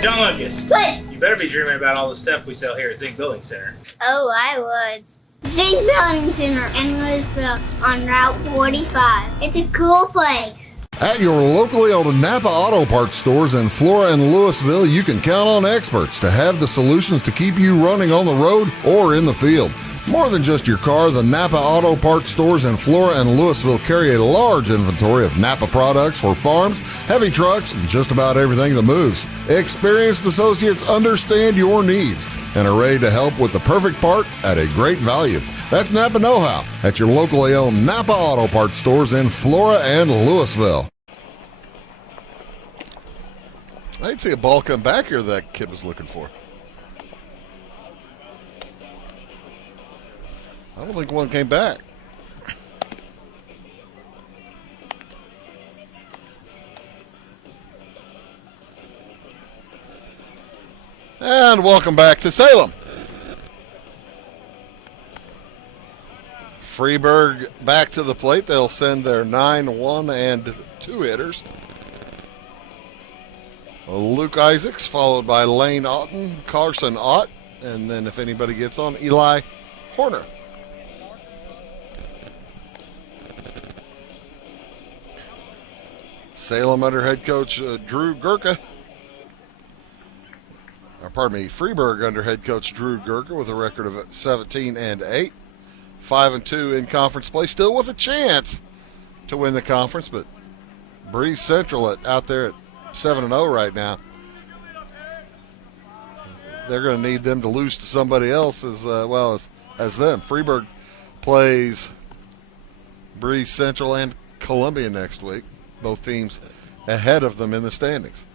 John Lucas. What? You better be dreaming about all the stuff we sell here at Zink Building Center. Oh, I would. Zink Building Center in Louisville on Route 45. It's a cool place. At your locally owned Napa Auto Parts stores in Flora and Louisville, you can count on experts to have the solutions to keep you running on the road or in the field. More than just your car, the Napa Auto Parts stores in Flora and Louisville carry a large inventory of Napa products for farms, heavy trucks, and just about everything that moves. Experienced associates understand your needs and are ready to help with the perfect part at a great value. That's Napa Know-How at your locally owned Napa Auto Parts stores in Flora and Louisville. I didn't see a ball come back here that kid was looking for. I don't think one came back. And welcome back to Salem. Freeburg back to the plate. They'll send their 9, 1, and 2 hitters. Luke Isaacs, followed by Lane Otten, Carson Ott, and then if anybody gets on, Eli Horner. Salem under head coach Drew Gurka. Freeburg under head coach Drew Gurka with a record of 17-8, 5-2 in conference play, still with a chance to win the conference, but Breeze Central out there at 7-0 right now. They're going to need them to lose to somebody else as well as them. Freeburg plays Breeze Central and Columbia next week. Both teams ahead of them in the standings.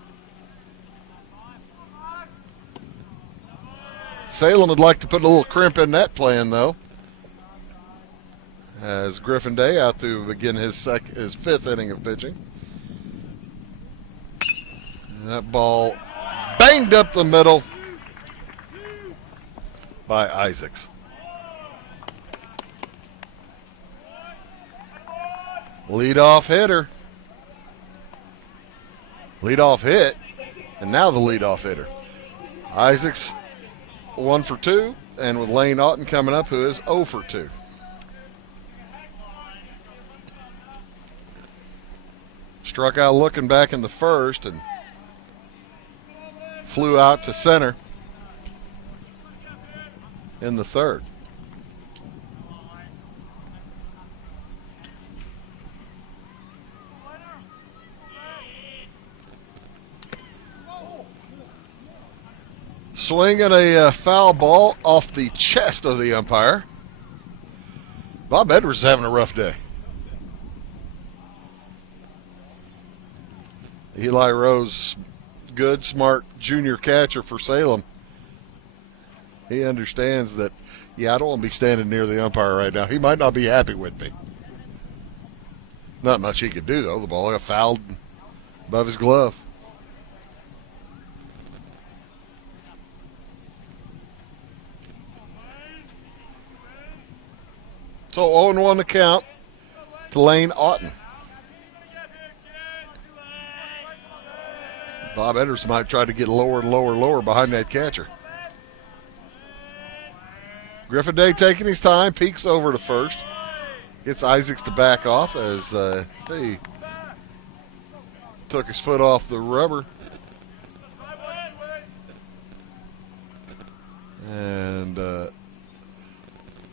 Salem would like to put a little crimp in that plan, though, as Griffin Day out to begin his 5th inning of pitching. And that ball banged up the middle by Isaacs. Leadoff hitter. Leadoff hit, and now the leadoff hitter. Isaacs 1 for 2, and with Lane Otten coming up, who is 0 for 2. Struck out looking back in the first and flew out to center in the third. Swinging a foul ball off the chest of the umpire. Bob Edwards is having a rough day. Eli Rose, good, smart junior catcher for Salem. He understands that, I don't want to be standing near the umpire right now. He might not be happy with me. Not much he could do, though. The ball got fouled above his glove. So 0-1 the count to Lane Otten. Bob Edwards might try to get lower and lower behind that catcher. Griffin Day taking his time, peeks over to first. Gets Isaacs to back off as he took his foot off the rubber. And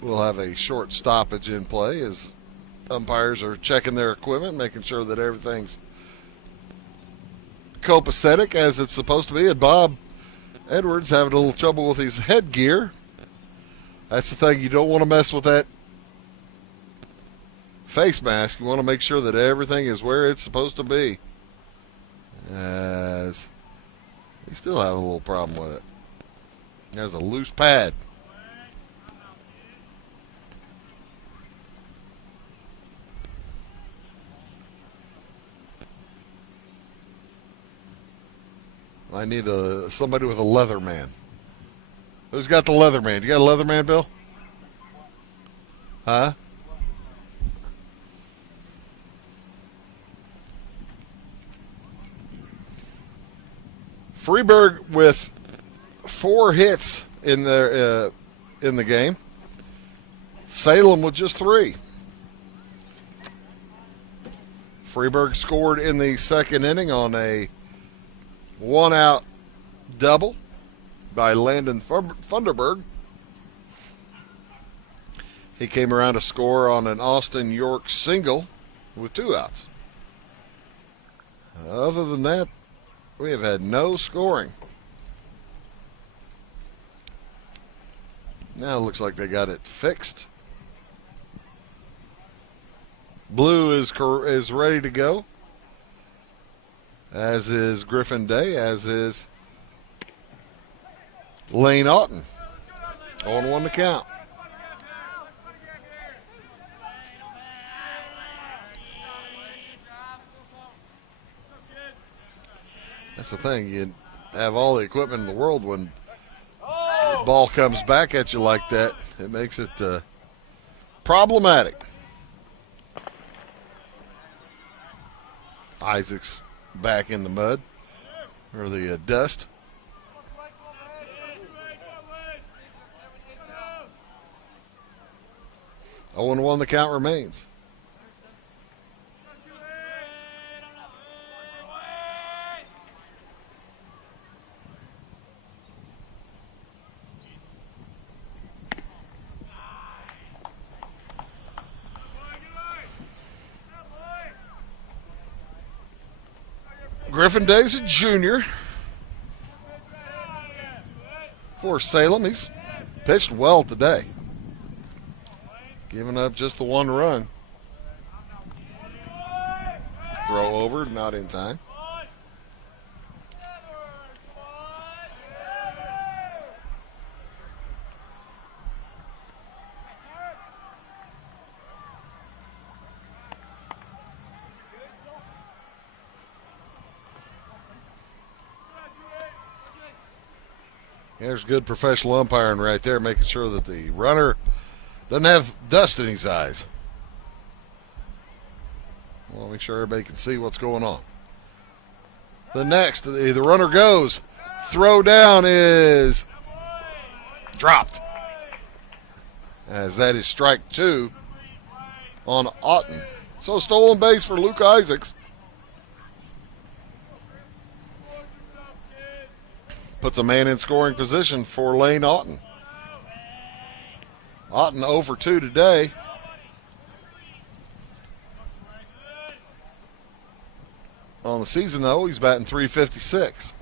we'll have a short stoppage in play as umpires are checking their equipment, making sure that everything's copacetic as it's supposed to be. And Bob Edwards having a little trouble with his headgear. That's the thing. You don't want to mess with that face mask. You want to make sure that everything is where it's supposed to be. As he still have a little problem with it. He has a loose pad. I need somebody with a leather man. Who's got the leather man? You got a leather man, Bill? Huh? Freeburg with 4 hits in the game. Salem with just 3. Freeburg scored in the second inning on a 1-out double by Landon Funderburg. He came around to score on an Austin York single with 2 outs. Other than that, we have had no scoring. Now it looks like they got it fixed. Blue is ready to go, as is Griffin Day, as is Lane Otten. 0-1 to count. That's the thing. You have all the equipment in the world. When the ball comes back at you like that, it makes it problematic. Isaacs back in the mud, or the dust. Oh, 0-1 the count remains. Griffin Day's a junior for Salem. He's pitched well today, giving up just the 1 run. Throw over, not in time. There's good professional umpiring right there, making sure that the runner doesn't have dust in his eyes. I want to make sure everybody can see what's going on. The next, the runner goes. Throw down is dropped. As that is strike 2 on Otten. So stolen base for Luke Isaacs. Puts a man in scoring position for Lane Otten. Otten 0 for 2 today. On the season, though, he's batting .356.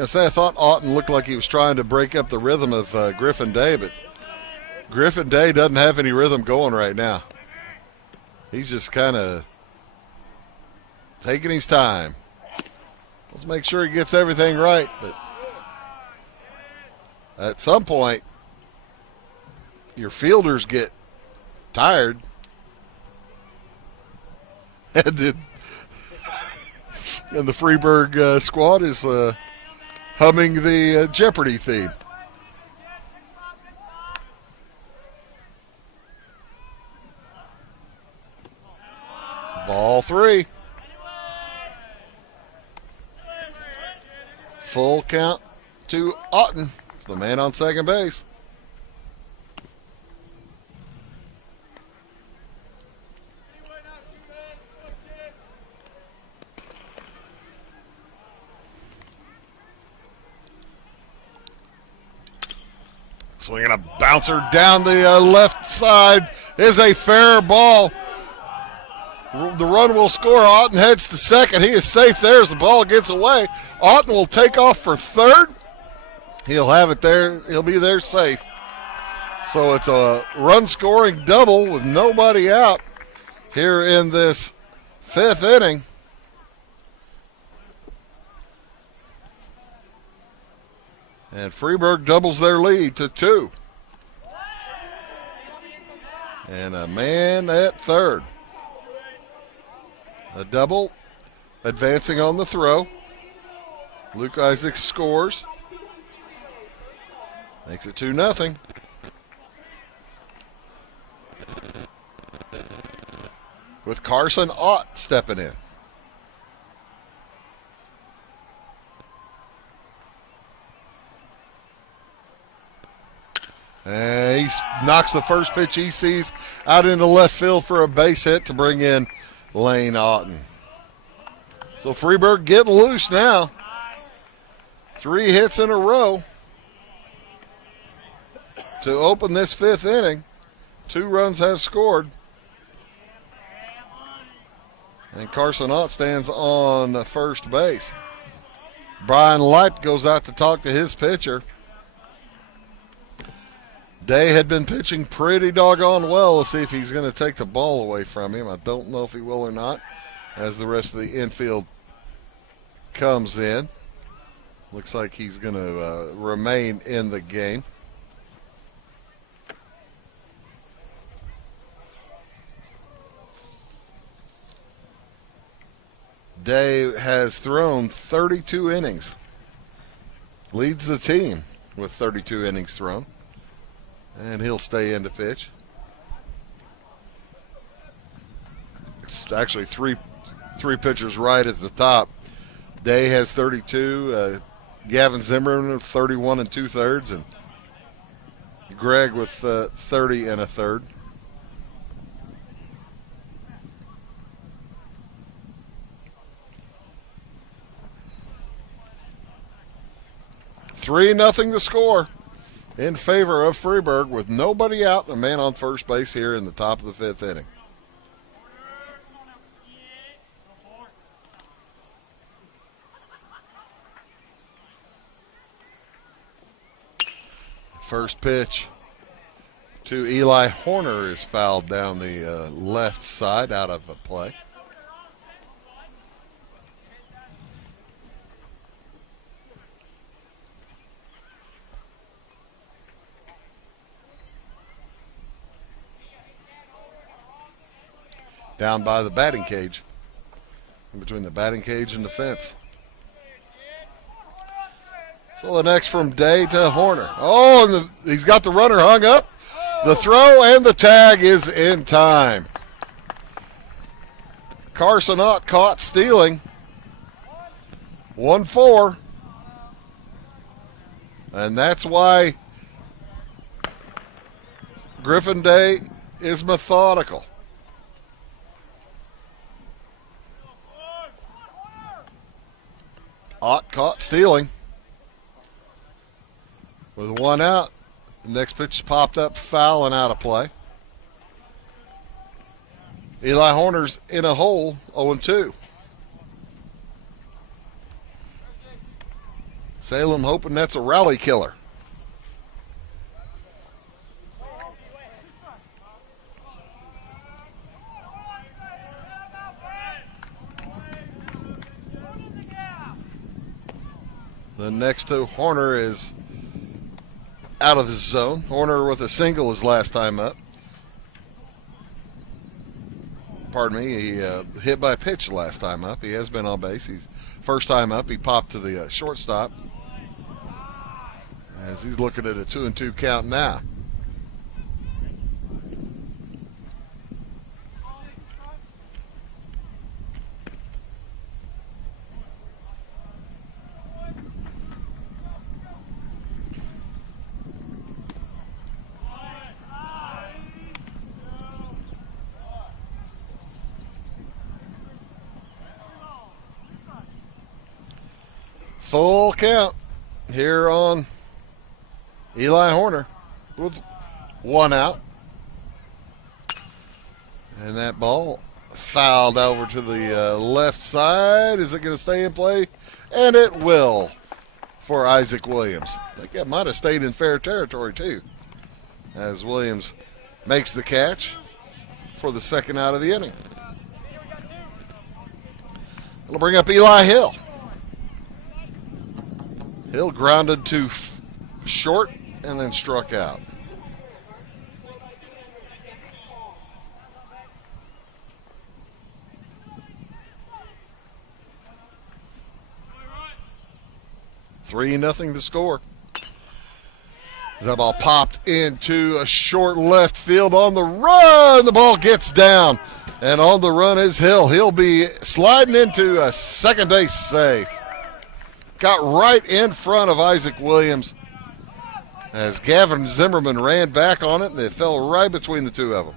I say I thought Otten looked like he was trying to break up the rhythm of Griffin Day, but Griffin Day doesn't have any rhythm going right now. He's just kind of taking his time. Let's make sure he gets everything right, but at some point, your fielders get tired. And the Freeburg squad is humming the Jeopardy theme. Ball 3. Full count to Otten, the man on second base. Swinging a bouncer down the left side is a fair ball. The run will score. Otten heads to second. He is safe there as the ball gets away. Otten will take off for third. He'll have it there. He'll be there safe. So it's a run-scoring double with nobody out here in this 5th inning. And Freeburg doubles their lead to 2. And a man at third. A double advancing on the throw. Luke Isaacs scores. Makes it 2-0. With Carson Ott stepping in. And he knocks the first pitch he sees out into left field for a base hit to bring in Lane Otten. So Freeburg getting loose now. 3 hits in a row to open this 5th inning. 2 runs have scored. And Carson Ott stands on first base. Brian Light goes out to talk to his pitcher. Day had been pitching pretty doggone well. Let's see if he's going to take the ball away from him. I don't know if he will or not as the rest of the infield comes in. Looks like he's going to remain in the game. Day has thrown 32 innings. Leads the team with 32 innings thrown. And he'll stay in to pitch. It's actually three pitchers right at the top. Day has 32. Gavin Zimmerman with 31 2/3, and Greg with 30 1/3. $3-0 the score in favor of Freeburg with nobody out and a man on first base here in the top of the 5th inning. First pitch to Eli Horner is fouled down the left side out of a play. Down by the batting cage. in between the batting cage and the fence. So the next from Day to Horner. Oh, and he's got the runner hung up. The throw and the tag is in time. Carson Ott caught stealing. 1-4. And that's why Griffin Day is methodical. Ott caught stealing. With one out, the next pitch popped up, foul and out of play. Eli Horner's in a hole, 0-2. Salem hoping that's a rally killer. The next to Horner is out of the zone. Horner with a single his last time up. Pardon me, he hit by a pitch last time up. He has been on base. He's first time up, he popped to the shortstop. As he's looking at a 2-2 count now. Full count here on Eli Horner with one out. And that ball fouled over to the left side. Is it going to stay in play? And it will for Isaac Williams. I think that might have stayed in fair territory too, as Williams makes the catch for the second out of the inning. It'll bring up Eli Hill. Hill grounded to short and then struck out. Three nothing to score. That ball popped into a short left field on the run. The ball gets down, and on the run is Hill. He'll be sliding into a second base safe. Got right in front of Isaac Williams as Gavin Zimmerman ran back on it, and it fell right between the two of them.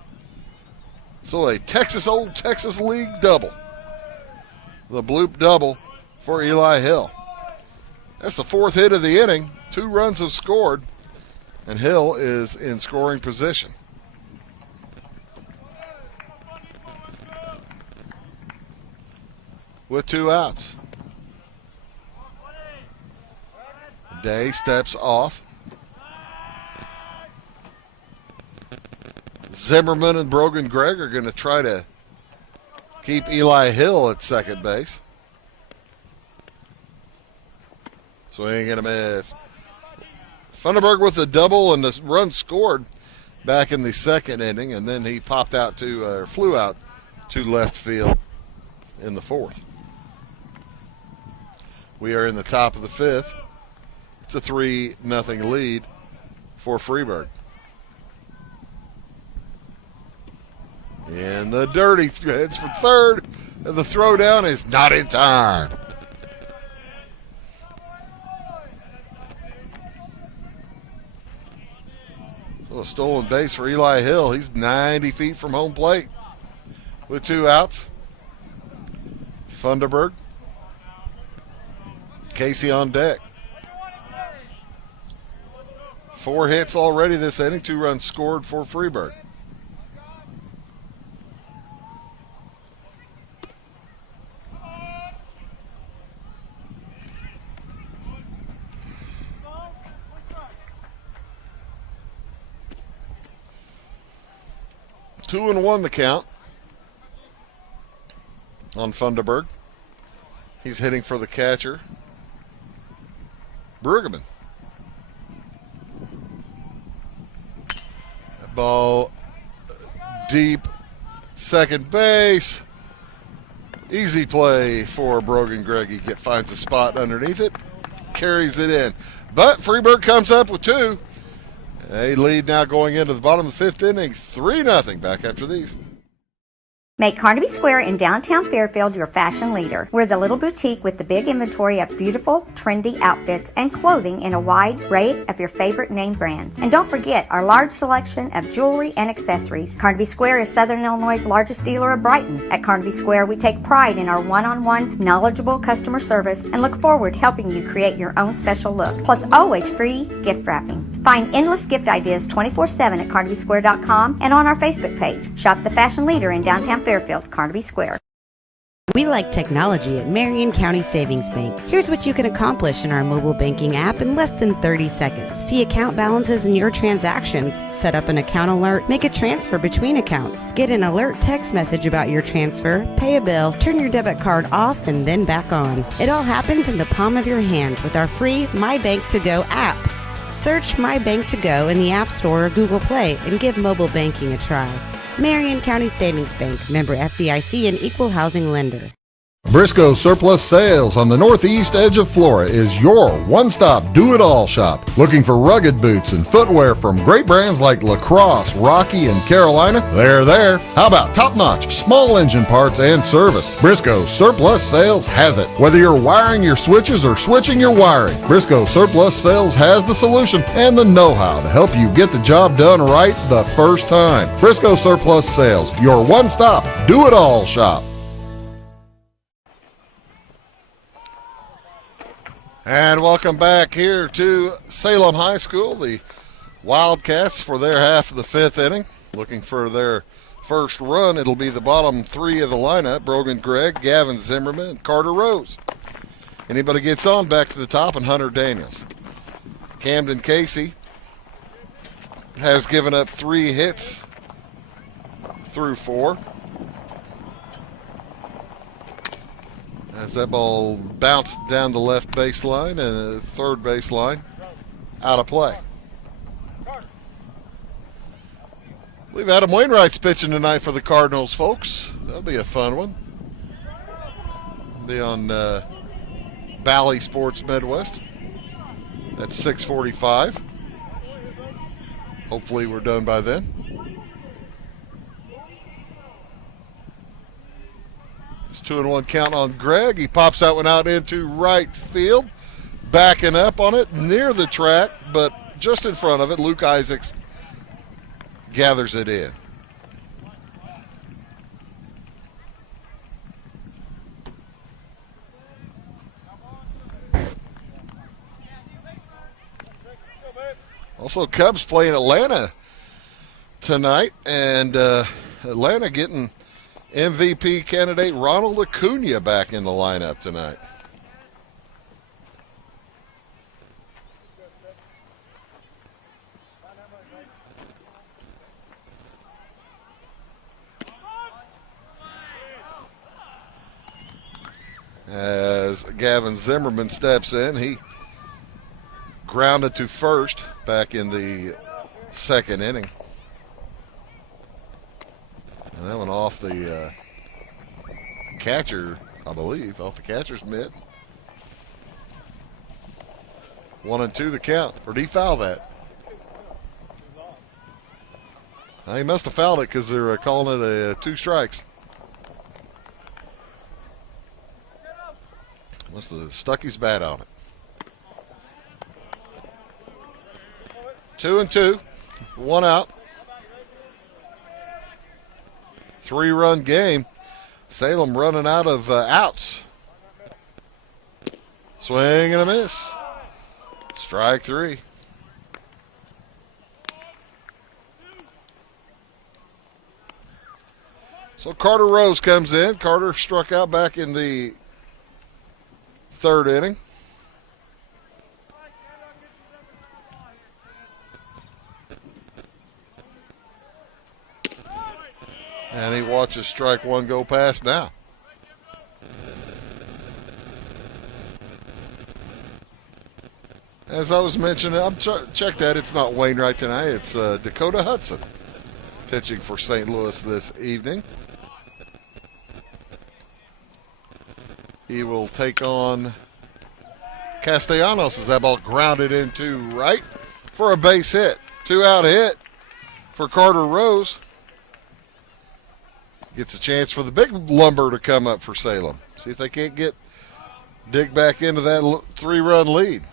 So a Old Texas League double. The bloop double for Eli Hill. That's the fourth hit of the inning. 2 runs have scored, and Hill is in scoring position. With 2 outs. Day steps off. Zimmerman and Brogan Gregg are going to try to keep Eli Hill at second base. Swing and a miss. Funderburg with the double, and the run scored back in the second inning, and then he popped out flew out to left field in the fourth. We are in the top of the fifth. It's a 3-0 lead for Freeburg. And the dirty heads for third, and the throw down is not in time. So a stolen base for Eli Hill. He's 90 feet from home plate with 2 outs. Funderburg. Casey on deck. 4 hits already this inning, 2 runs scored for Freeburg. Two and 1 the count on Funderburg. He's hitting for the catcher, Brueggemann. Ball deep, second base. Easy play for Brogan Gregg. He finds a spot underneath it, carries it in. But Freeburg comes up with 2. A lead now going into the bottom of the 5th inning, 3-0 back after these. Make Carnaby Square in downtown Fairfield your fashion leader. We're the little boutique with the big inventory of beautiful, trendy outfits and clothing in a wide array of your favorite name brands. And don't forget our large selection of jewelry and accessories. Carnaby Square is Southern Illinois' largest dealer of Brighton. At Carnaby Square, we take pride in our one-on-one, knowledgeable customer service and look forward to helping you create your own special look. Plus, always free gift wrapping. Find endless gift ideas 24/7 at CarnabySquare.com and on our Facebook page. Shop the fashion leader in downtown Fairfield, Carnaby Square. We like technology at Marion County Savings Bank. Here's what you can accomplish in our mobile banking app in less than 30 seconds. See account balances in your transactions, set up an account alert, make a transfer between accounts, get an alert text message about your transfer, pay a bill, turn your debit card off and then back on. It all happens in the palm of your hand with our free My Bank to Go app. Search My Bank to Go in the App Store or Google Play and give mobile banking a try. Marion County Savings Bank, member FDIC and equal housing lender. Briscoe Surplus Sales on the northeast edge of Flora is your one-stop do-it-all shop. Looking for rugged boots and footwear from great brands like Lacrosse, Rocky, and Carolina? They're there. How about top-notch small engine parts and service? Briscoe Surplus Sales has it. Whether you're wiring your switches or switching your wiring, Briscoe Surplus Sales has the solution and the know-how to help you get the job done right the first time. Briscoe Surplus Sales, your one-stop do-it-all shop. And welcome back here to Salem High School. The Wildcats for their half of the 5th inning. Looking for their first run. It'll be the bottom 3 of the lineup. Brogan Gregg, Gavin Zimmerman, and Carter Rose. Anybody gets on back to the top, and Hunter Daniels. Camden Casey has given up 3 hits through 4. As that ball bounced down the left baseline and the third baseline, out of play. I believe Adam Wainwright's pitching tonight for the Cardinals, folks. That'll be a fun one. Be on Bally Sports Midwest at 6:45. Hopefully we're done by then. It's 2-1 count on Gregg. He pops that one out into right field. Backing up on it near the track, but just in front of it, Luke Isaacs gathers it in. Also, Cubs playing Atlanta tonight, and Atlanta getting MVP candidate Ronald Acuna back in the lineup tonight. As Gavin Zimmerman steps in, he grounded to first back in the 2nd inning. And that one off the catcher, I believe, off the catcher's mitt. 1-2 the count. Or did he foul that? He must have fouled it because they're calling it a 2 strikes. Must have stuck his bat on it. 2-2, 1 out. 3-run game. Salem running out of outs. Swing and a miss. Strike 3. So Carter Rose comes in. Carter struck out back in the 3rd inning. And he watches strike 1 go past now. As I was mentioning, check that. It's not Wainwright tonight. It's Dakota Hudson pitching for St. Louis this evening. He will take on Castellanos as that ball grounded into right for a base hit. 2-out hit for Carter Rose. Gets a chance for the big lumber to come up for Salem. See if they can't dig back into that 3-run lead.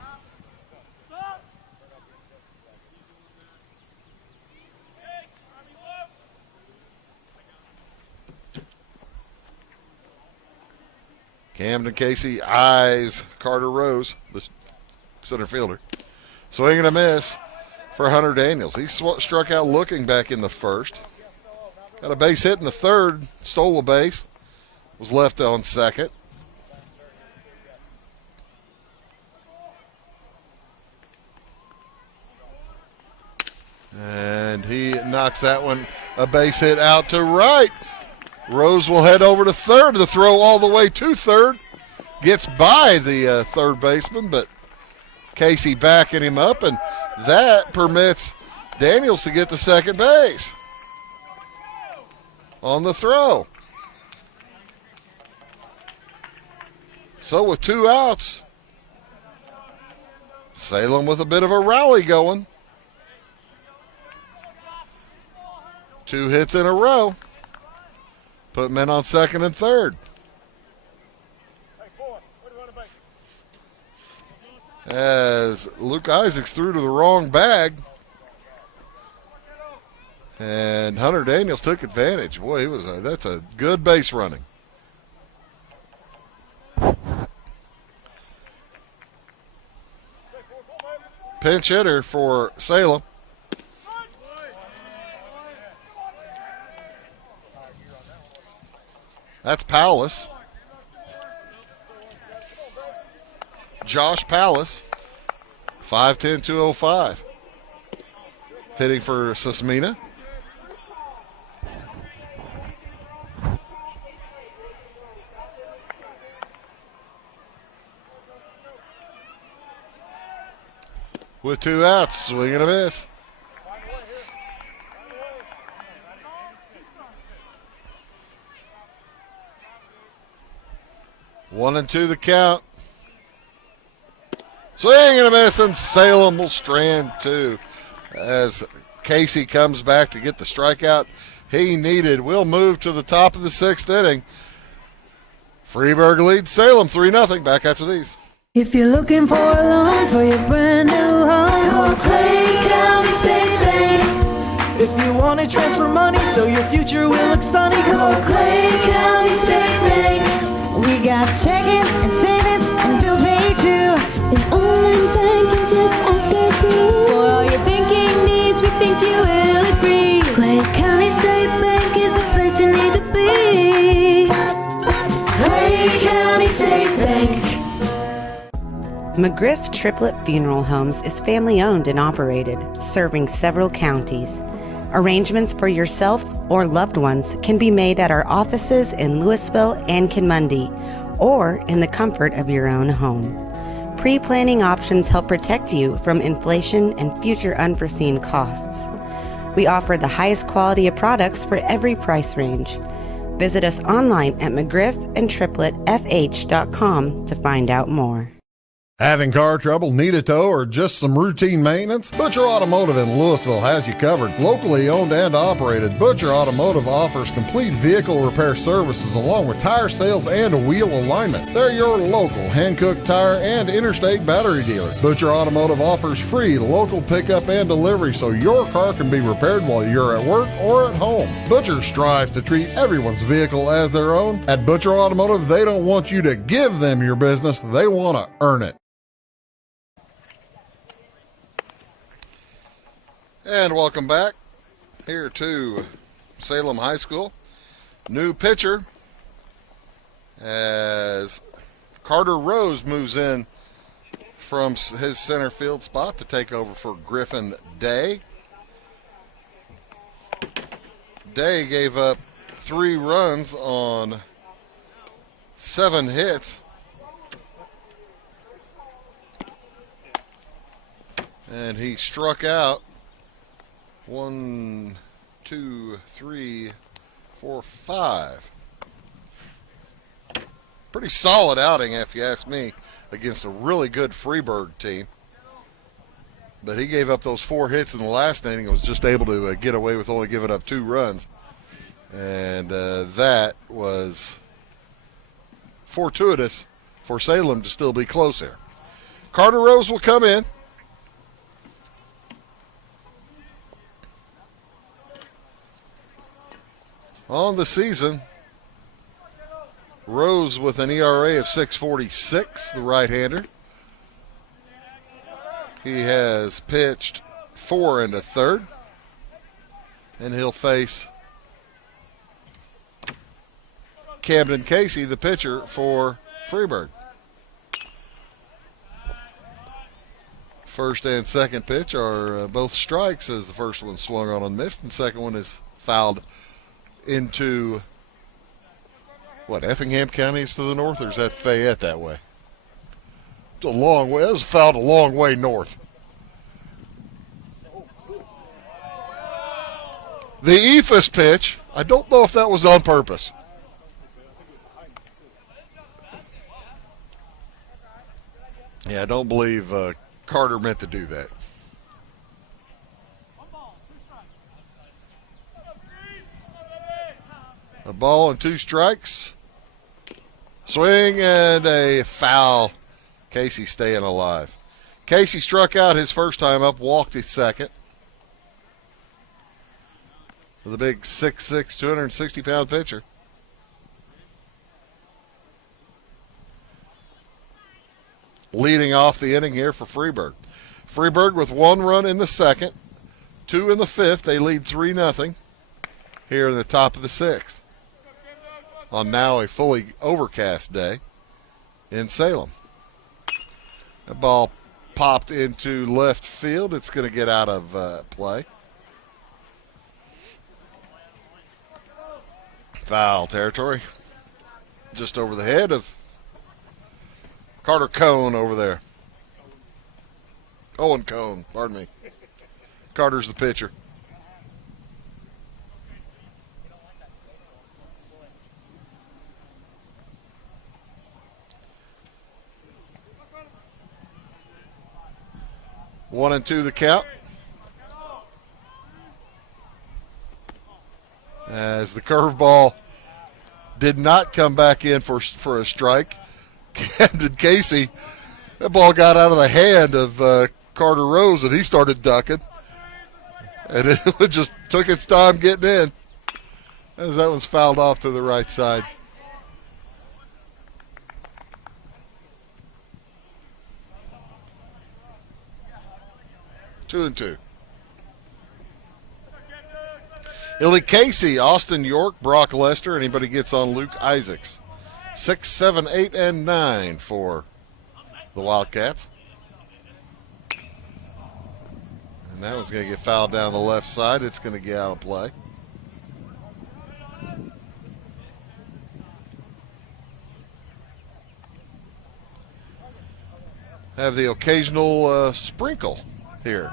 Camden Casey eyes Carter Rose, the center fielder. Swing and a miss for Hunter Daniels. He struck out looking back in the first. Got a base hit in the third, stole a base, was left on second. And he knocks that one, a base hit out to right. Rose will head over to third. The throw all the way to third. Gets by the third baseman, but Casey backing him up, and that permits Daniels to get to second base on the throw. So with 2 outs, Salem with a bit of a rally going. 2 hits in a row. Put men on second and third. As Luke Isaacs threw to the wrong bag. And Hunter Daniels took advantage. Boy, that's a good base running. Pinch hitter for Salem. That's Powless. Josh Powless, 5'10", 205. Hitting for Susmina. With 2 outs, swing and a miss. One and 2 the count. Swing and a miss, and Salem will strand 2 as Casey comes back to get the strikeout he needed. We'll move to the top of the 6th inning. Freeburg leads Salem 3-0. Back after these. If you're looking for a loan for your brand new home, call Clay County State Bank. If you want to transfer money so your future will look sunny, call Clay County State Bank. We got checking and savings and bill pay too. An online banking, just ask our crew. For all your banking needs, we think you will agree. Clay County State Bank is the place you need to be. Clay County State Bank. McGriff Triplet Funeral Homes is family-owned and operated, serving several counties. Arrangements for yourself or loved ones can be made at our offices in Louisville and Kinmundy, or in the comfort of your own home. Pre-planning options help protect you from inflation and future unforeseen costs. We offer the highest quality of products for every price range. Visit us online at mcgriffandtripletfh.com to find out more. Having car trouble, need a tow, or just some routine maintenance? Butcher Automotive in Louisville has you covered. Locally owned and operated, Butcher Automotive offers complete vehicle repair services along with tire sales and wheel alignment. They're your local Hankook tire and interstate battery dealer. Butcher Automotive offers free local pickup and delivery so your car can be repaired while you're at work or at home. Butcher strives to treat everyone's vehicle as their own. At Butcher Automotive, they don't want you to give them your business, they want to earn it. And welcome back here to Salem High School. New pitcher as Carter Rose moves in from his center field spot to take over for Griffin Day. Day gave up 3 runs on 7 hits. And he struck out 1, 2, 3, 4, 5. Pretty solid outing, if you ask me, against a really good Freeburg team. But he gave up those 4 hits in the last inning and was just able to get away with only giving up 2 runs. And that was fortuitous for Salem to still be close here. Carter Rose will come in. On the season, Rose with an ERA of 6.46, the right-hander. He has pitched 4 1/3, and he'll face Camden Casey, the pitcher for Freeburg. First and second pitch are both strikes, as the first one swung on and missed, and second one is fouled into, what, Effingham County is to the north, or is that Fayette that way? It's a long way. That was fouled a long way north. The Ephus pitch, I don't know if that was on purpose. Yeah, I don't believe Carter meant to do that. A ball and 2 strikes. Swing and a foul. Casey staying alive. Casey struck out his first time up, walked his second. For the big 6'6", 260-pound pitcher. Leading off the inning here for Freeburg. Freeburg with 1 run in the second, 2 in the fifth. They lead 3-0 here in the top of the 6th. On now a fully overcast day in Salem. That ball popped into left field. It's going to get out of play. Foul territory. Just over the head of Carter Cone over there. Owen Cone, pardon me. Carter's the pitcher. One and 2 the count. As the curveball did not come back in for a strike. Camden Casey, that ball got out of the hand of Carter Rose, and he started ducking. And it just took its time getting in, as that was fouled off to the right side. Two and 2. Illy Casey, Austin York, Brock Lester. Anybody gets on Luke Isaacs. 6, 7, 8, and 9 for the Wildcats. And that one's going to get fouled down the left side. It's going to get out of play. Have the occasional sprinkle here.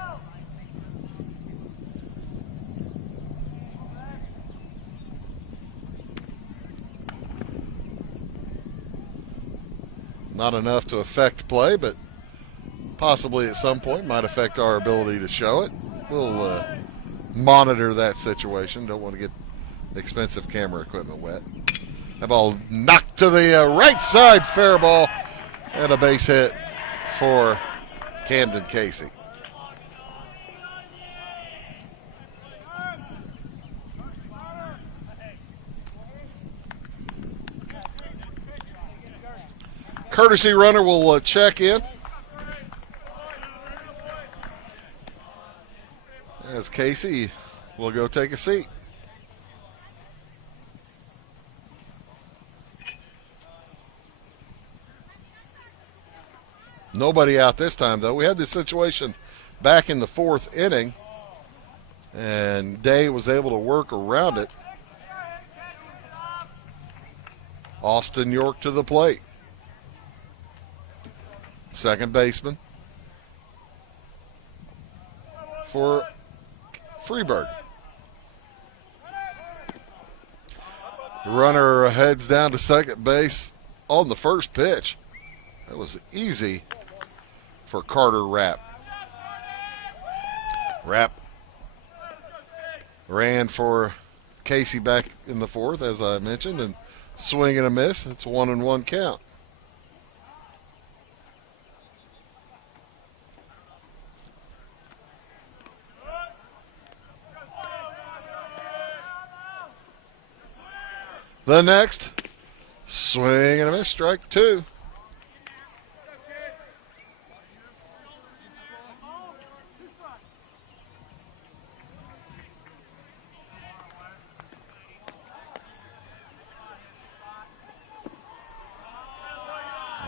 Not enough to affect play, but possibly at some point might affect our ability to show it. We'll monitor that situation. Don't want to get expensive camera equipment wet. That ball knocked to the right side, fair ball, and a base hit for Camden Casey. Courtesy runner will check in as Casey will go take a seat. Nobody out this time, though. We had this situation back in the 4th inning, and Day was able to work around it. Austin York to the plate. Second baseman for Freeburg. The runner heads down to second base. on the first pitch. That was easy for Carter Rapp. Rapp ran for Casey back in the fourth, as I mentioned, and swing and a miss. It's 1-1 count. The next, swing and a miss, strike two.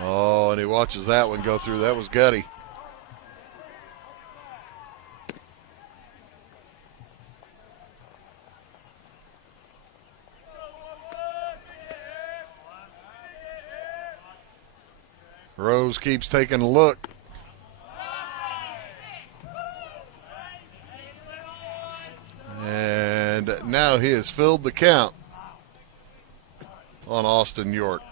Oh, and he watches that one go through. That was gutty. Rose keeps taking a look. And now he has filled the count on Austin York.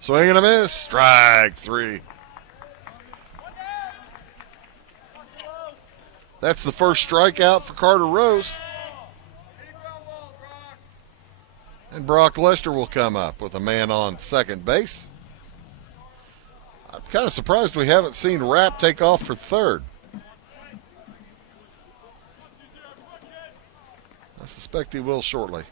Swing and a miss. Strike three. That's the first strikeout for Carter Rose. And Brock Lester will come up with a man on second base. I'm kind of surprised we haven't seen Rapp take off for third. I suspect he will shortly.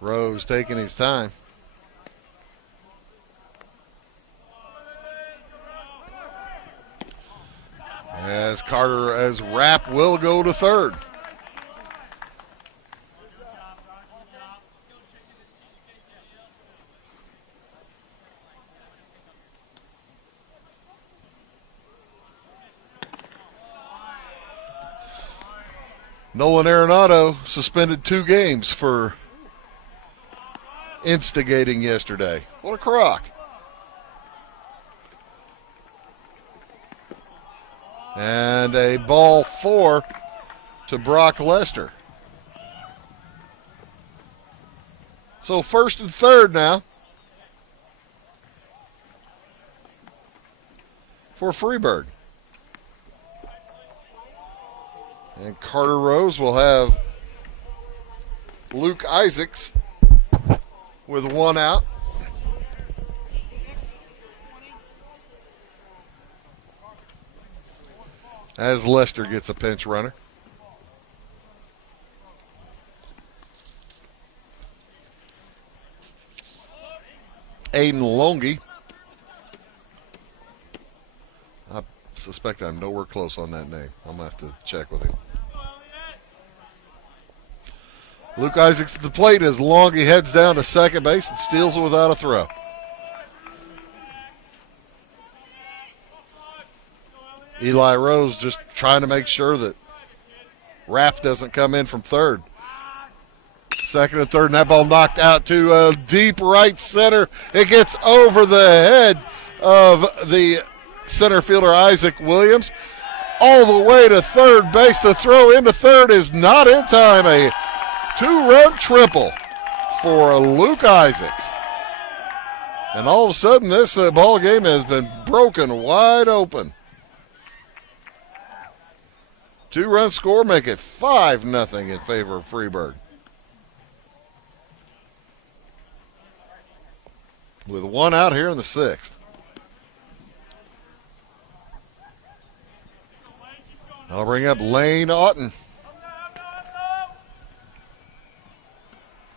Rose taking his time. As Rapp will go to third. Nolan Arenado suspended 2 games for instigating yesterday. What a crock. And a ball 4 to Brock Lester. So first and third now for Freeburg. And Carter Rose will have Luke Isaacs with 1 out. As Lester gets a pinch runner. Aiden Longy. I suspect I'm nowhere close on that name. I'm going to have to check with him. Luke Isaacs at the plate as Longy heads down to second base and steals it without a throw. Eli Rose just trying to make sure that Rapp doesn't come in from third. Second and third, and that ball knocked out to deep right center. It gets over the head of the center fielder Isaac Williams all the way to third base. The throw into third is not in time. A 2-run triple for Luke Isaacs. And all of a sudden, this ball game has been broken wide open. 2-run score, make it 5-0 in favor of Freeburg. With 1 out here in the 6th. I'll bring up Lane Otten.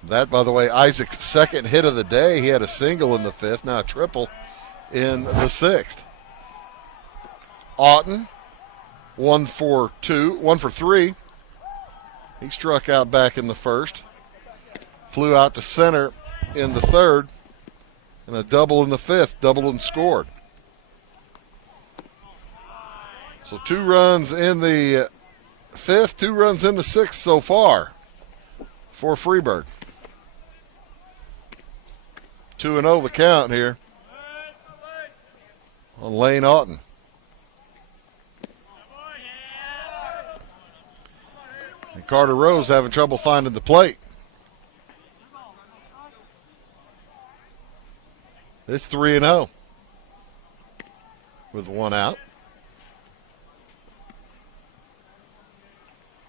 That, by the way, Isaac's second hit of the day. He had a single in the 5th, now a triple in the 6th. Otten. 1 for 3. He struck out back in the 1st. Flew out to center in the 3rd. And a double in the 5th. Doubled and scored. So 2 runs in the 5th, 2 runs in the 6th so far. for Freeburg. 2-0 the count here on Lane Auten. And Carter Rose having trouble finding the plate. It's 3-0 with one out.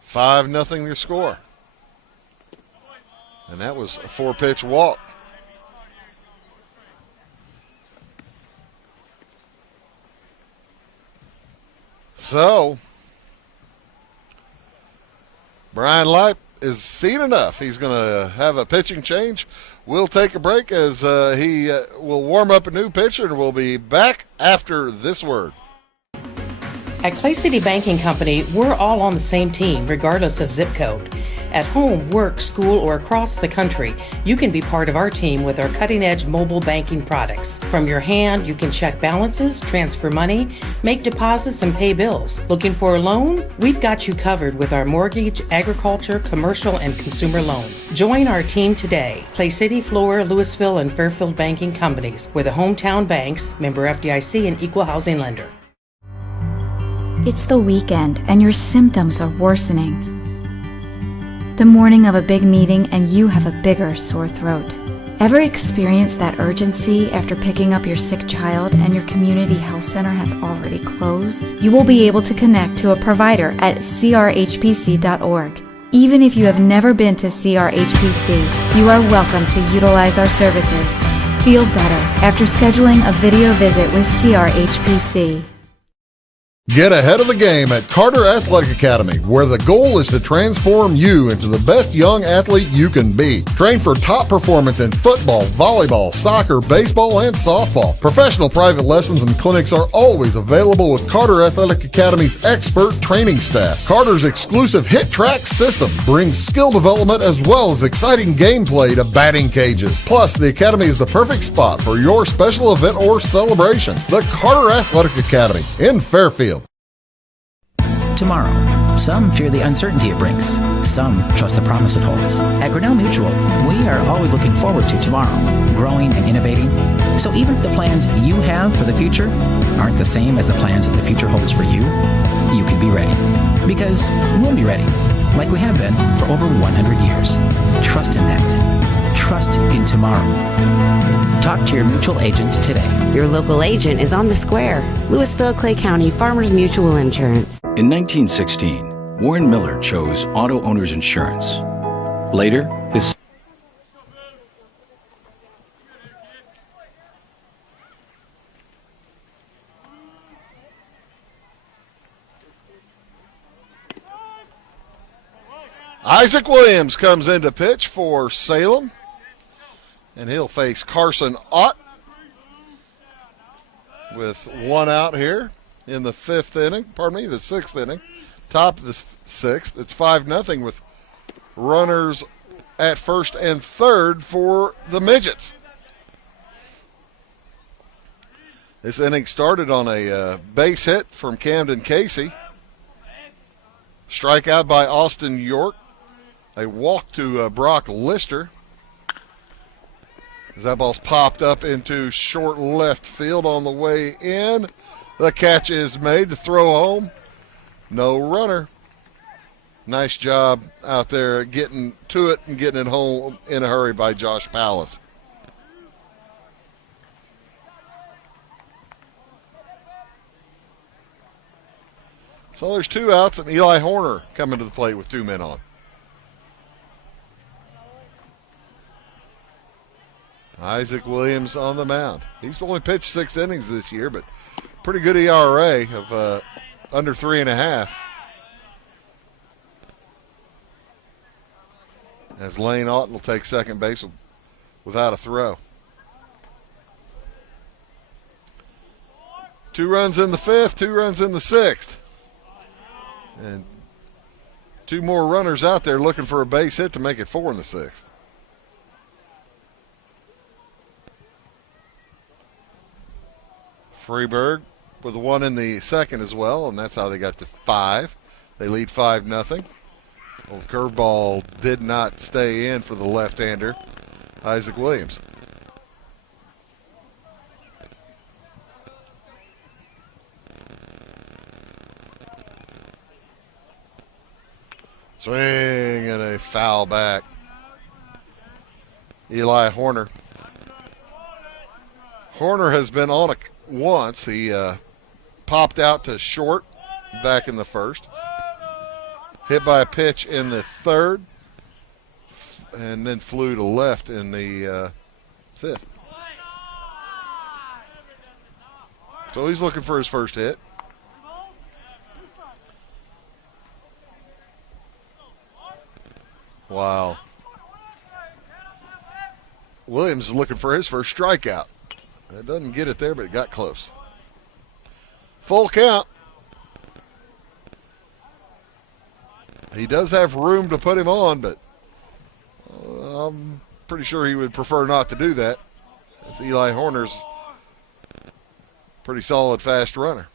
5-0 your score. And that was a 4-pitch walk. So, Brian Lipe is seen enough. He's going to have a pitching change. We'll take a break as he will warm up a new pitcher, and we'll be back after this word. At Clay City Banking Company, we're all on the same team, regardless of zip code. At home, work, school, or across the country, you can be part of our team with our cutting-edge mobile banking products. From your hand, you can check balances, transfer money, make deposits, and pay bills. Looking for a loan? We've got you covered with our mortgage, agriculture, commercial, and consumer loans. Join our team today. Clay City, Flora, Louisville, and Fairfield Banking Companies. We're the hometown banks, member FDIC, and equal housing lender. It's the weekend and your symptoms are worsening. The morning of a big meeting and you have a bigger sore throat. Ever experienced that urgency after picking up your sick child and your community health center has already closed? You will be able to connect to a provider at crhpc.org. Even if you have never been to CRHPC, you are welcome to utilize our services. Feel better after scheduling a video visit with CRHPC. Get ahead of the game at Carter Athletic Academy, where the goal is to transform you into the best young athlete you can be. Train for top performance in football, volleyball, soccer, baseball, and softball. Professional private lessons and clinics are always available with Carter Athletic Academy's expert training staff. Carter's exclusive Hit Track system brings skill development as well as exciting gameplay to batting cages. Plus, the Academy is the perfect spot for your special event or celebration. The Carter Athletic Academy in Fairfield. Tomorrow. Some fear the uncertainty it brings. Some trust the promise it holds. At Grinnell Mutual, we are always looking forward to tomorrow, growing and innovating. So even if the plans you have for the future aren't the same as the plans that the future holds for you, you can be ready. Because we'll be ready, like we have been for over 100 years. Trust in that. Trust in tomorrow. Talk to your mutual agent today. Your local agent is on the square. Louisville, Clay County Farmers Mutual Insurance. In 1916, Warren Miller chose auto owners insurance. Later, his Isaac Williams comes in to pitch for Salem, and he'll face Carson Ott with one out here in the the sixth inning, top of the sixth. It's 5-0 with runners at first and third for the Midgets. This inning started on a base hit from Camden Casey, strikeout by Austin York, a walk to Brock Lister. As that ball's popped up into short left field on the way in. The catch is made. The throw home. No runner. Nice job out there getting to it and getting it home in a hurry by Josh Pallas. So there's two outs, and Eli Horner coming to the plate with two men on. Isaac Williams on the mound. He's only pitched 6 innings this year, but pretty good ERA of under 3.5. As Lane Auten will take second base without a throw. 2 runs in the 5th, 2 runs in the 6th. And 2 more runners out there looking for a base hit to make it 4 in the 6th. Freeburg with a 1 in the 2nd as well, and that's how they got to 5. They lead 5-0. Well, curveball did not stay in for the left-hander, Isaac Williams. Swing and a foul back. Eli Horner. Horner has been on once. He popped out to short back in the first. Hit by a pitch in the third. And then flew to left in the fifth. So he's looking for his first hit. Wow. Williams is looking for his first strikeout. It doesn't get it there, but it got close. Full count. He does have room to put him on, but I'm pretty sure he would prefer not to do that. As Eli Horner's pretty solid fast runner.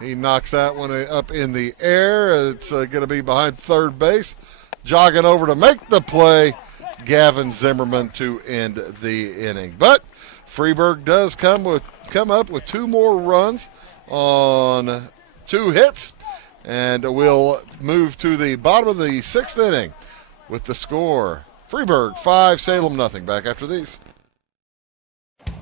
He knocks that one up in the air. It's going to be behind third base. Jogging over to make the play, Gavin Zimmerman to end the inning. But Freeburg does come up with 2 more runs on 2 hits. And we'll move to the bottom of the 6th inning with the score. Freeburg 5, Salem nothing. Back after these.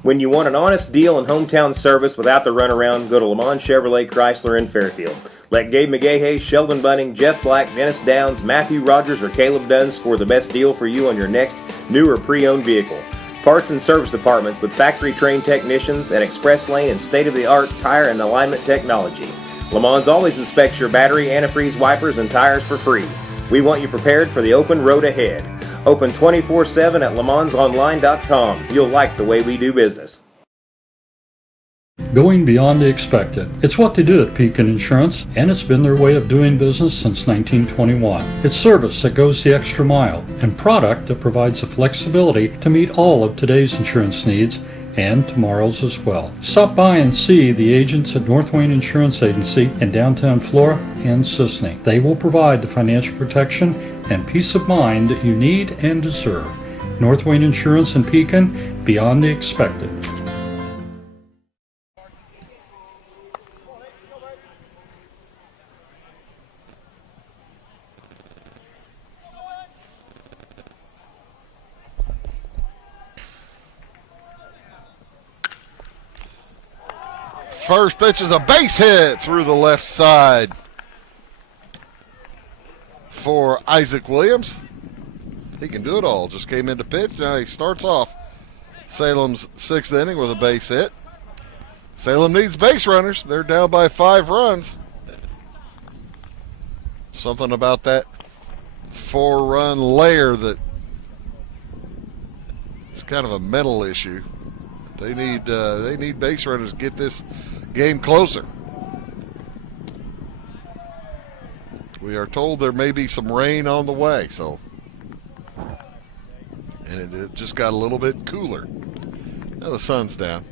When you want an honest deal and hometown service without the runaround, go to Le Mans Chevrolet Chrysler in Fairfield. Let Gabe McGahey, Sheldon Bunning, Jeff Black, Dennis Downs, Matthew Rogers, or Caleb Dunn score the best deal for you on your next new or pre-owned vehicle. Parts and service departments with factory-trained technicians and express lane and state-of-the-art tire and alignment technology. Le Mans always inspects your battery, antifreeze, wipers, and tires for free. We want you prepared for the open road ahead. Open 24/7 at lemansonline.com. You'll like the way we do business. Going beyond the expected. It's what they do at Pekin Insurance, and it's been their way of doing business since 1921. It's service that goes the extra mile, and product that provides the flexibility to meet all of today's insurance needs and tomorrow's as well. Stop by and see the agents at North Wayne Insurance Agency in downtown Flora and Sisney. They will provide the financial protection and peace of mind that you need and deserve. North Wayne Insurance in Pekin, beyond the expected. First pitch is a base hit through the left side for Isaac Williams. He can do it all. Just came into pitch. Now he starts off Salem's 6th inning with a base hit. Salem needs base runners. They're down by 5 runs. Something about that 4-run layer that is kind of a mental issue. They need base runners to get this game closer. We are told there may be some rain on the way, and it just got a little bit cooler. Now the sun's down.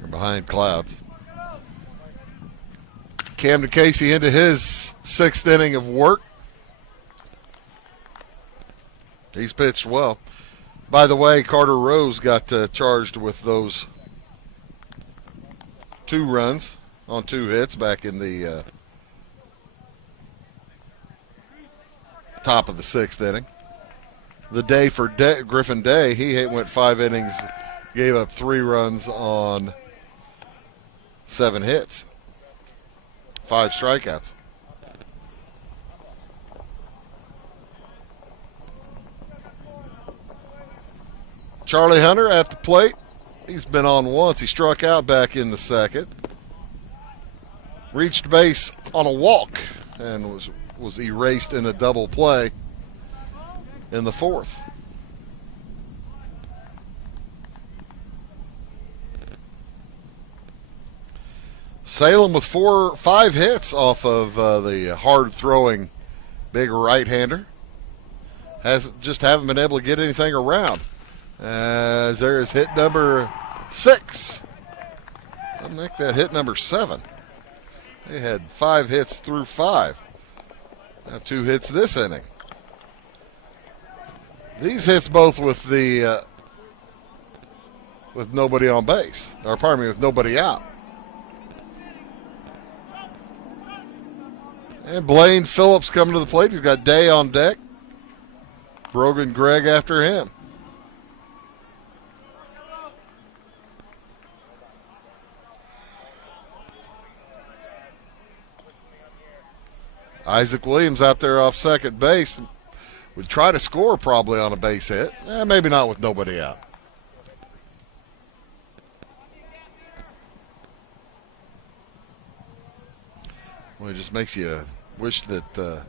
We're behind clouds. Camden Casey into his 6th inning of work. He's pitched well. By the way, Carter Rose got charged with those 2 runs on 2 hits back in the top of the 6th inning. The day for Griffin Day, he went 5 innings, gave up 3 runs on 7 hits, 5 strikeouts. Charlie Hunter at the plate. He's been on once. He struck out back in the 2nd. Reached base on a walk and was erased in a double play in the 4th. Salem with 5 hits off of the hard-throwing big right-hander. Haven't been able to get anything around. As there is hit number 6. I'll make that hit number 7. They had 5 hits through 5. Now 2 hits this inning. These hits both with the with nobody on base, or pardon me, with nobody out. And Blaine Phillips coming to the plate. He's got Day on deck. Brogan Gregg after him. Isaac Williams out there off second base. Would try to score probably on a base hit. Maybe not with nobody out. Well, it just makes you wish that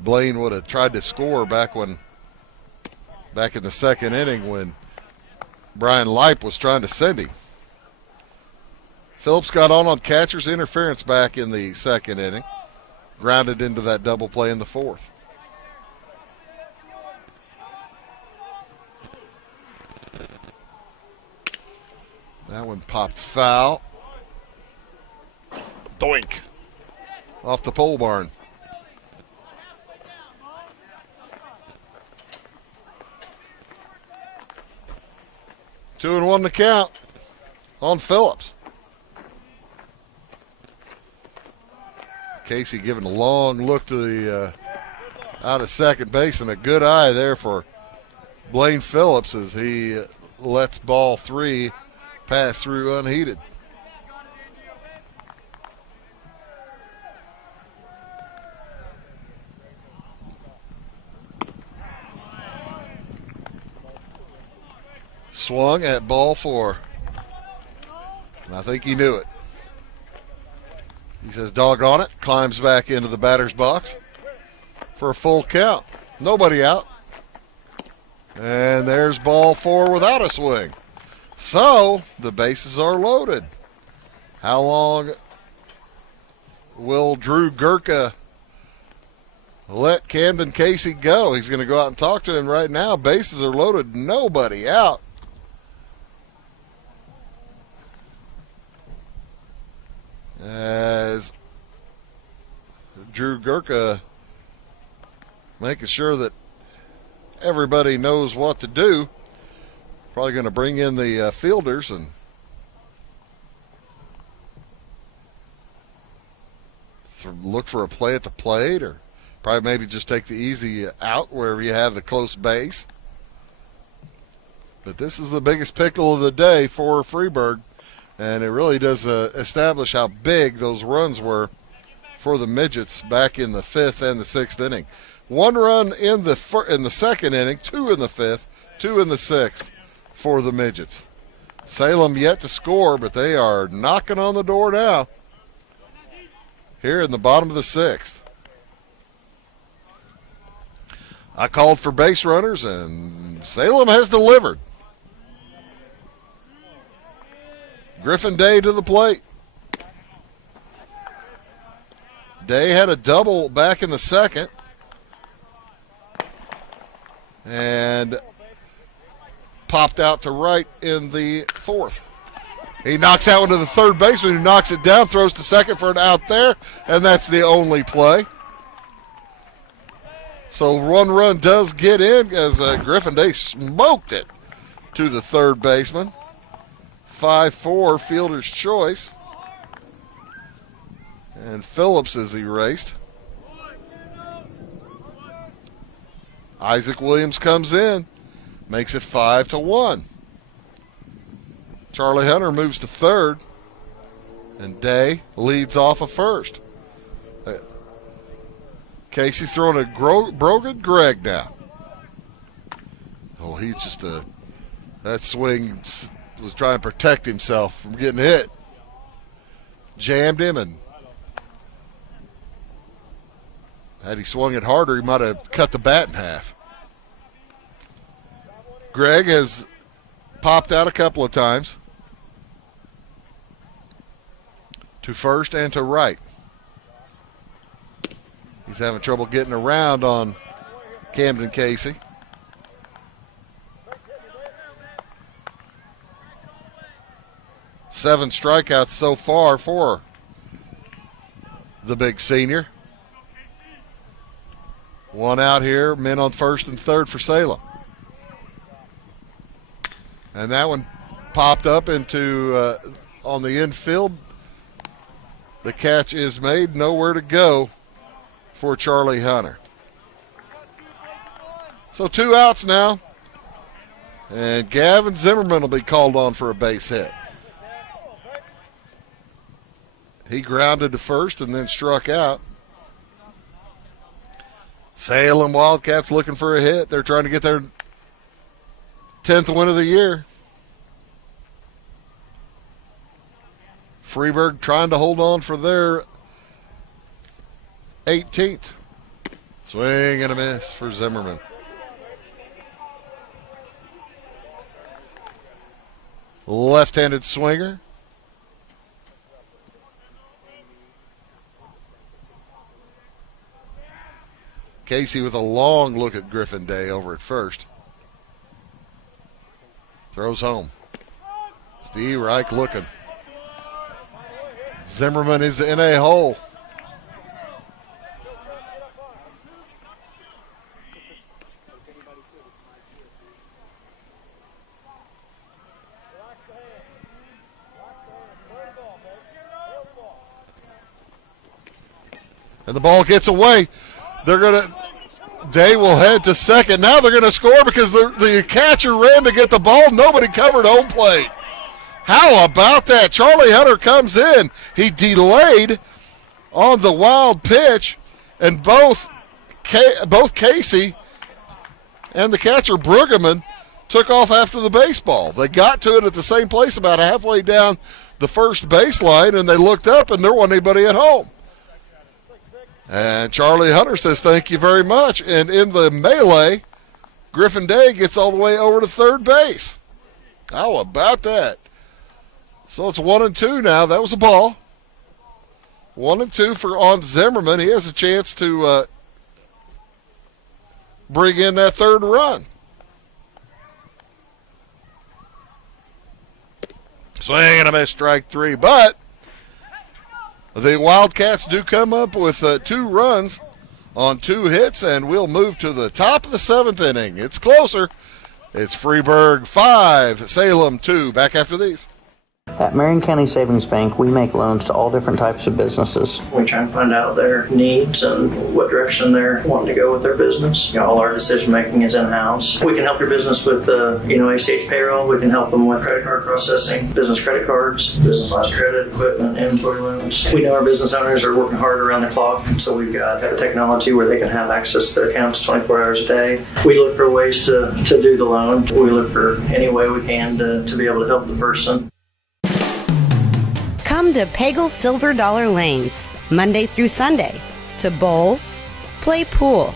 Blaine would have tried to score back in the second inning when Brian Leip was trying to send him. Phillips got on catcher's interference back in the second inning. Grounded into that double play in the fourth. That one popped foul. Doink. Off the pole barn. Two and one to count on Phillips. Casey giving a long look to the out of second base, and a good eye there for Blaine Phillips as he lets ball 3 pass through unheeded. Swung at ball 4. And I think he knew it. He says, doggone it, climbs back into the batter's box for a full count. Nobody out. And there's ball 4 without a swing. So the bases are loaded. How long will Drew Gurka let Camden Casey go? He's going to go out and talk to him right now. Bases are loaded, nobody out. As Drew Gurka making sure that everybody knows what to do. Probably going to bring in the fielders and look for a play at the plate, or probably maybe just take the easy out wherever you have the close base. But this is the biggest pickle of the day for Freeburg. And it really does establish how big those runs were for the Midgets back in the 5th and the 6th inning. 1 run in the second inning, 2 in the 5th, 2 in the 6th for the Midgets. Salem yet to score, but they are knocking on the door now here in the bottom of the 6th. I called for base runners, and Salem has delivered. Griffin Day to the plate. Day had a double back in the second. And popped out to right in the 4th. He knocks that one to the third baseman, who knocks it down, throws to second for an out there, and that's the only play. So 1 run does get in as Griffin Day smoked it to the third baseman. 5-4, fielder's choice. And Phillips is erased. Isaac Williams comes in, makes it 5-1. Charlie Hunter moves to third, and Day leads off of first. Casey's throwing a Brogan Gregg now. Oh, he's just that swing was trying to protect himself from getting hit. Jammed him, and had he swung it harder, he might have cut the bat in half. Gregg has popped out a couple of times to first and to right. He's having trouble getting around on Camden Casey. Seven strikeouts so far for the big senior. One out here, men on first and third for Salem. And that one popped up into on the infield. The catch is made, nowhere to go for Charlie Hunter. So 2 outs now. And Gavin Zimmerman will be called on for a base hit. He grounded to first and then struck out. Salem Wildcats looking for a hit. They're trying to get their 10th win of the year. Freeburg trying to hold on for their 18th. Swing and a miss for Zimmerman. Left-handed swinger. Casey with a long look at Griffin Day over at first. Throws home. Steve Reich looking. Zimmerman is in a hole. And the ball gets away. Day will head to second. Now they're going to score because the catcher ran to get the ball. Nobody covered home plate. How about that? Charlie Hunter comes in. He delayed on the wild pitch, and both Casey and the catcher Brueggemann took off after the baseball. They got to it at the same place about halfway down the first baseline, and they looked up, and there wasn't anybody at home. And Charlie Hunter says, thank you very much. And in the melee, Griffin Day gets all the way over to third base. How about that? So it's 1-2 now. That was a ball. 1-2 on Zimmerman. He has a chance to bring in that third run. Swing and a miss, strike 3. But the Wildcats do come up with 2 runs on 2 hits, and we'll move to the top of the 7th inning. It's closer. It's Freeburg 5, Salem 2. Back after these. At Marion County Savings Bank, we make loans to all different types of businesses. We try and find out their needs and what direction they're wanting to go with their business. All our decision making is in-house. We can help your business with ACH payroll. We can help them with credit card processing, business credit cards, business lines of credit, equipment, inventory loans. We know our business owners are working hard around the clock, so we've got the technology where they can have access to their accounts 24 hours a day. We look for ways to do the loan. We look for any way we can to be able to help the person. Come to Pagel's Silver Dollar Lanes, Monday through Sunday, to bowl, play pool,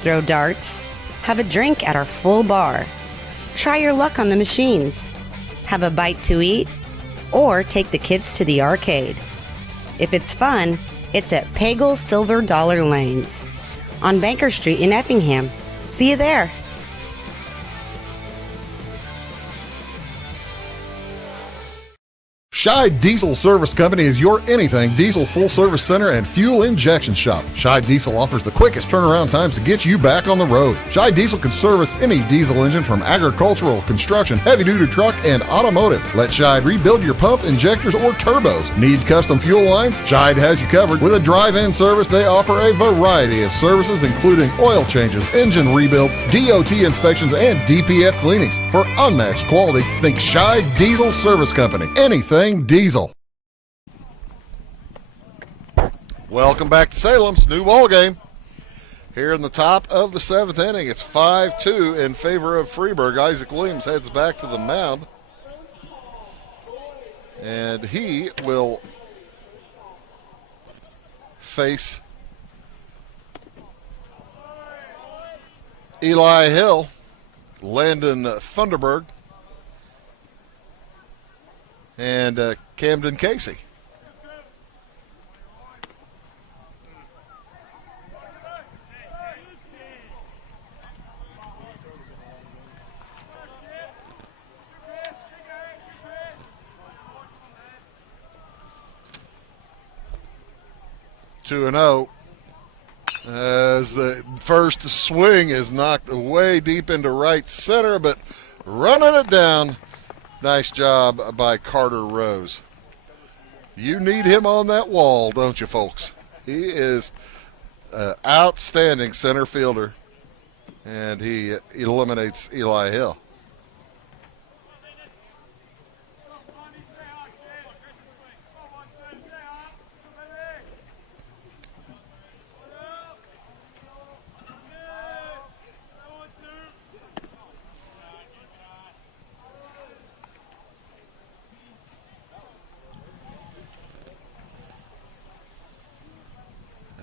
throw darts, have a drink at our full bar, try your luck on the machines, have a bite to eat, or take the kids to the arcade. If it's fun, it's at Pagel's Silver Dollar Lanes on Banker Street in Effingham. See you there. Scheid Diesel Service Company is your anything diesel full service center and fuel injection shop. Scheid Diesel offers the quickest turnaround times to get you back on the road. Scheid Diesel can service any diesel engine from agricultural, construction, heavy-duty truck, and automotive. Let Scheid rebuild your pump, injectors, or turbos. Need custom fuel lines? Scheid has you covered. With a drive-in service, they offer a variety of services including oil changes, engine rebuilds, DOT inspections, and DPF cleanings. For unmatched quality, think Scheid Diesel Service Company. Anything diesel. Welcome back to Salem's new ball game. Here in the top of the 7th inning, it's 5-2 in favor of Freeburg. Isaac Williams heads back to the mound, and he will face Eli Hill, Landon Funderburg, and Camden Casey. Two and 0. as the first swing is knocked way deep into right center, but running it down. Nice job by Carter Rose. You need him on that wall, don't you, folks? He is an outstanding center fielder, and he eliminates Eli Hill.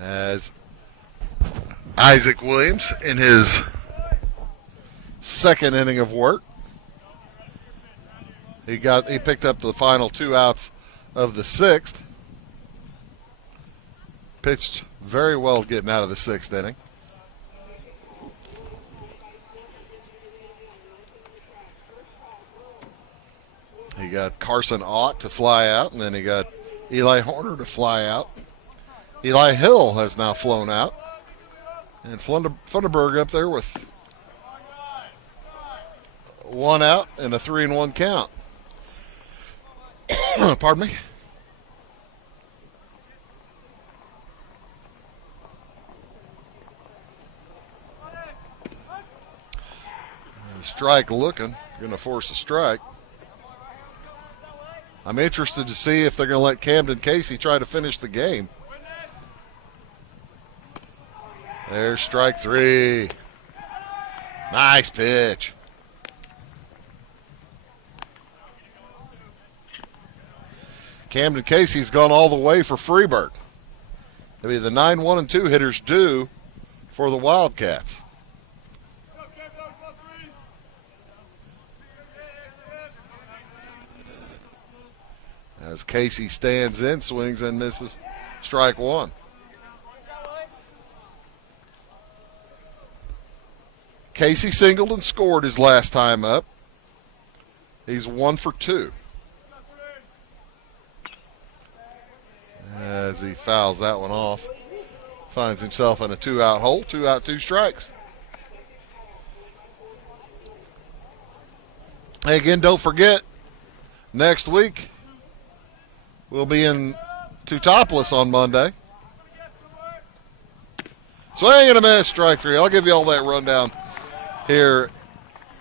As Isaac Williams in his second inning of work, he picked up the final 2 outs of the 6th. Pitched very well getting out of the 6th inning. He got Carson Ott to fly out, and then he got Eli Horner to fly out. Eli Hill has now flown out. And Funderburg up there with 1 out and a 3-1 count. Pardon me. Strike looking. Going to force a strike. I'm interested to see if they're going to let Camden Casey try to finish the game. There's strike 3. Nice pitch. Camden Casey's gone all the way for Freeburg. It'll be the 9, 1, and 2 hitters due for the Wildcats. As Casey stands in, swings and misses, strike 1. Casey singled and scored his last time up. He's 1 for 2. As he fouls that one off, finds himself in a 2-out hole, 2 out, 2 strikes. Hey, again, don't forget, next week we'll be in Teutopolis on Monday. Swing and a miss, strike 3. I'll give you all that rundown here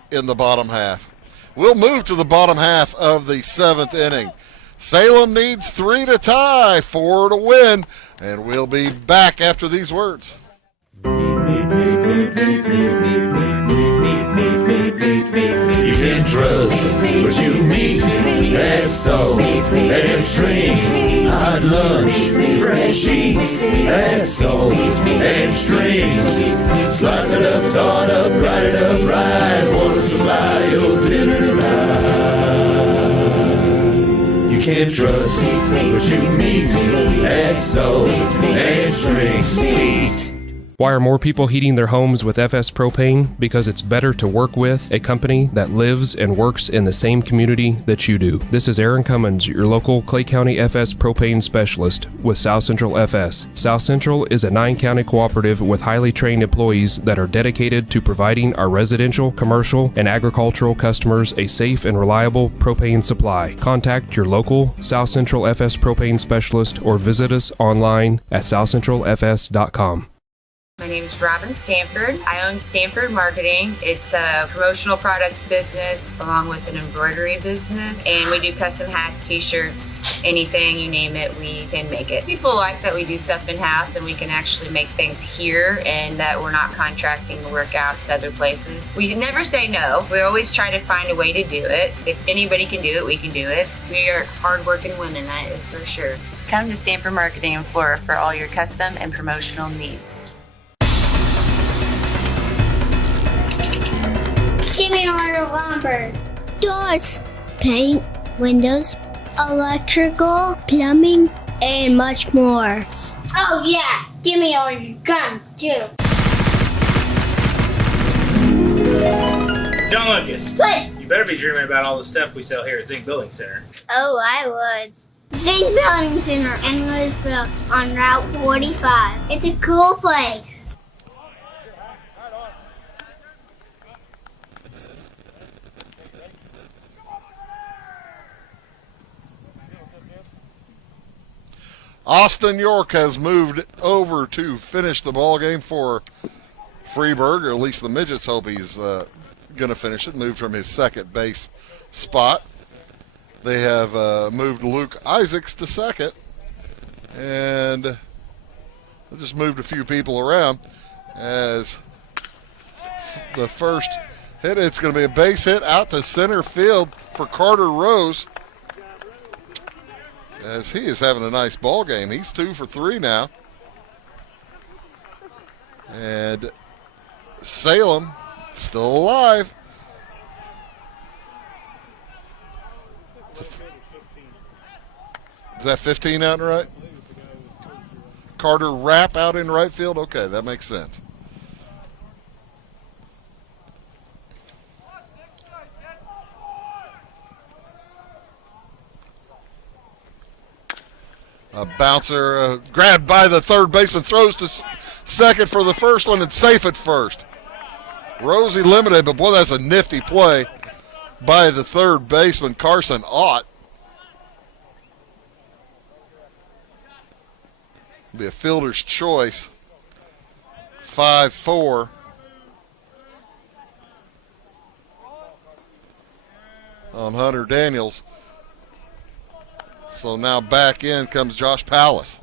in the bottom half. We'll move to the bottom half of the 7th inning. Salem needs 3 to tie, 4 to win, and we'll be back after these words. You can trust what you meet at Soul and Strings. Hot lunch, fresh sheets at Soul and Strings. Slice it up, saw it up, write it up right. Want to supply your dinner tonight. You can trust what you meet at Soul and Strings. Why are more people heating their homes with FS Propane? Because it's better to work with a company that lives and works in the same community that you do. This is Aaron Cummins, your local Clay County FS Propane specialist with South Central FS. South Central is a 9-county cooperative with highly trained employees that are dedicated to providing our residential, commercial, and agricultural customers a safe and reliable propane supply. Contact your local South Central FS Propane specialist or visit us online at southcentralfs.com. My name is Robin Stanford. I own Stanford Marketing. It's a promotional products business along with an embroidery business. And we do custom hats, t-shirts, anything, you name it, we can make it. People like that we do stuff in-house and we can actually make things here and that we're not contracting the work out to other places. We never say no. We always try to find a way to do it. If anybody can do it, we can do it. We are hardworking women, that is for sure. Come to Stanford Marketing in Flora for all your custom and promotional needs. Give me order lumber. Doors, paint, windows, electrical, plumbing, and much more. Oh yeah, give me all your guns too. John Lucas. What? You better be dreaming about all the stuff we sell here at Zink Building Center. Oh, I would. Zing Building Center in Louisville on Route 45. It's a cool place. Austin York has moved over to finish the ball game for Freeburg, or at least the Midgets hope he's going to finish it. Moved from his second base spot. They have moved Luke Isaacs to second, and they just moved a few people around as the first hit. It's going to be a base hit out to center field for Carter Rose, as he is having a nice ball game. He's 2 for 3 now. And Salem still alive. Is that 15 out in right? Carter Rapp out in right field? Okay, that makes sense. A bouncer grabbed by the third baseman, throws to second for the first one, and safe at first. Rosie limited, but boy, that's a nifty play by the third baseman, Carson Ott. Be a fielder's choice. 5-4. On Hunter Daniels. So now back in comes Josh Pallas.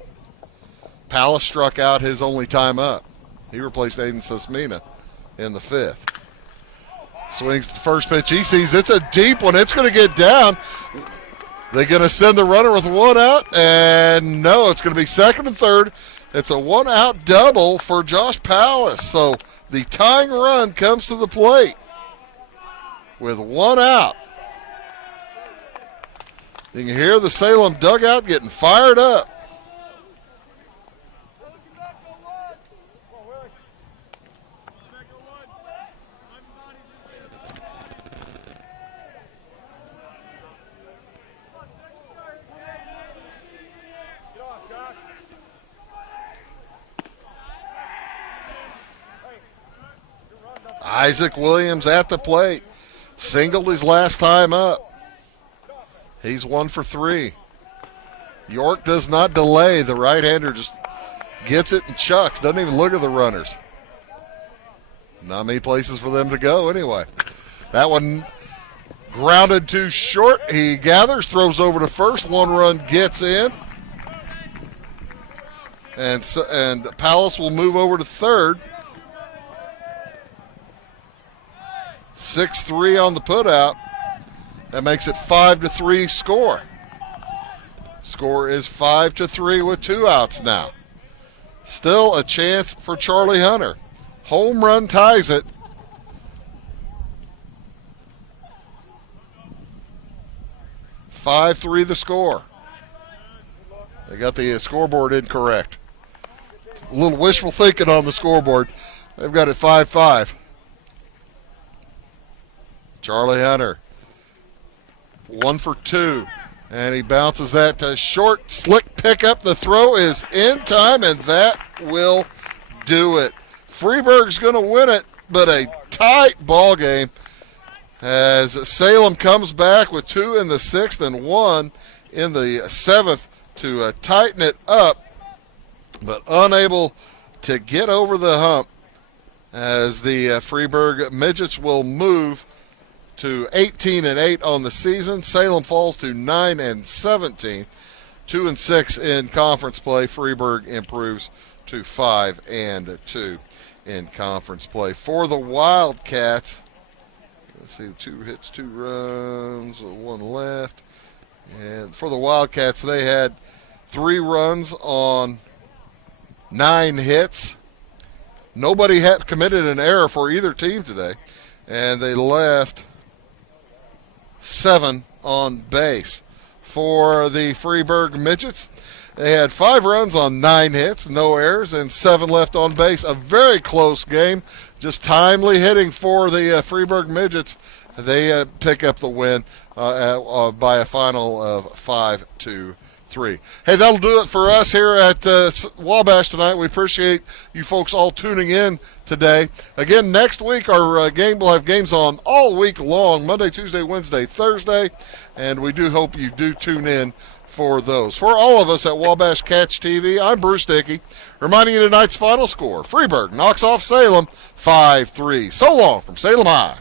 Pallas struck out his only time up. He replaced Aiden Susmina in the 5th. Swings the first pitch. He sees it's a deep one. It's going to get down. They're going to send the runner with 1 out, and no, it's going to be second and third. It's a 1-out double for Josh Pallas. So the tying run comes to the plate with 1 out. You can hear the Salem dugout getting fired up. Isaac Williams at the plate. Singled his last time up. He's 1 for 3. York does not delay. The right-hander just gets it and chucks. Doesn't even look at the runners. Not many places for them to go anyway. That one grounded to short. He gathers, throws over to first. 1 run gets in. And Pallas will move over to third. 6-3 on the putout. That makes it 5-3 score. Score is 5-3 with 2 outs now. Still a chance for Charlie Hunter. Home run ties it. (5-3) the score. They got the scoreboard incorrect. A little wishful thinking on the scoreboard. They've got it 5-5. Charlie Hunter, 1 for 2, and he bounces that to short. Slick pickup. The throw is in time, and that will do it. Freeburg's going to win it, but a tight ball game as Salem comes back with 2 in the 6th and 1 in the 7th to tighten it up, but unable to get over the hump as the Freeburg Midgets will move to 18-8 on the season. Salem falls to 9-17, 2-6 in conference play. Freeburg improves to 5-2 in conference play. For the Wildcats, let's see, 2 hits, 2 runs, 1 left. And for the Wildcats, they had 3 runs on 9 hits. Nobody had committed an error for either team today, and they left 7 on base. For the Freeburg Midgets, they had 5 runs on 9 hits, no errors, and 7 left on base. A very close game, just timely hitting for the Freeburg Midgets. They pick up the win by a final of 5-3. 3. Hey, that'll do it for us here at Wabash tonight. We appreciate you folks all tuning in today. Again, next week we'll have games on all week long, Monday, Tuesday, Wednesday, Thursday, and we do hope you do tune in for those. For all of us at Wabash Catch TV, I'm Bruce Dickey, reminding you tonight's final score. Freeburg knocks off Salem 5-3. So long from Salem High.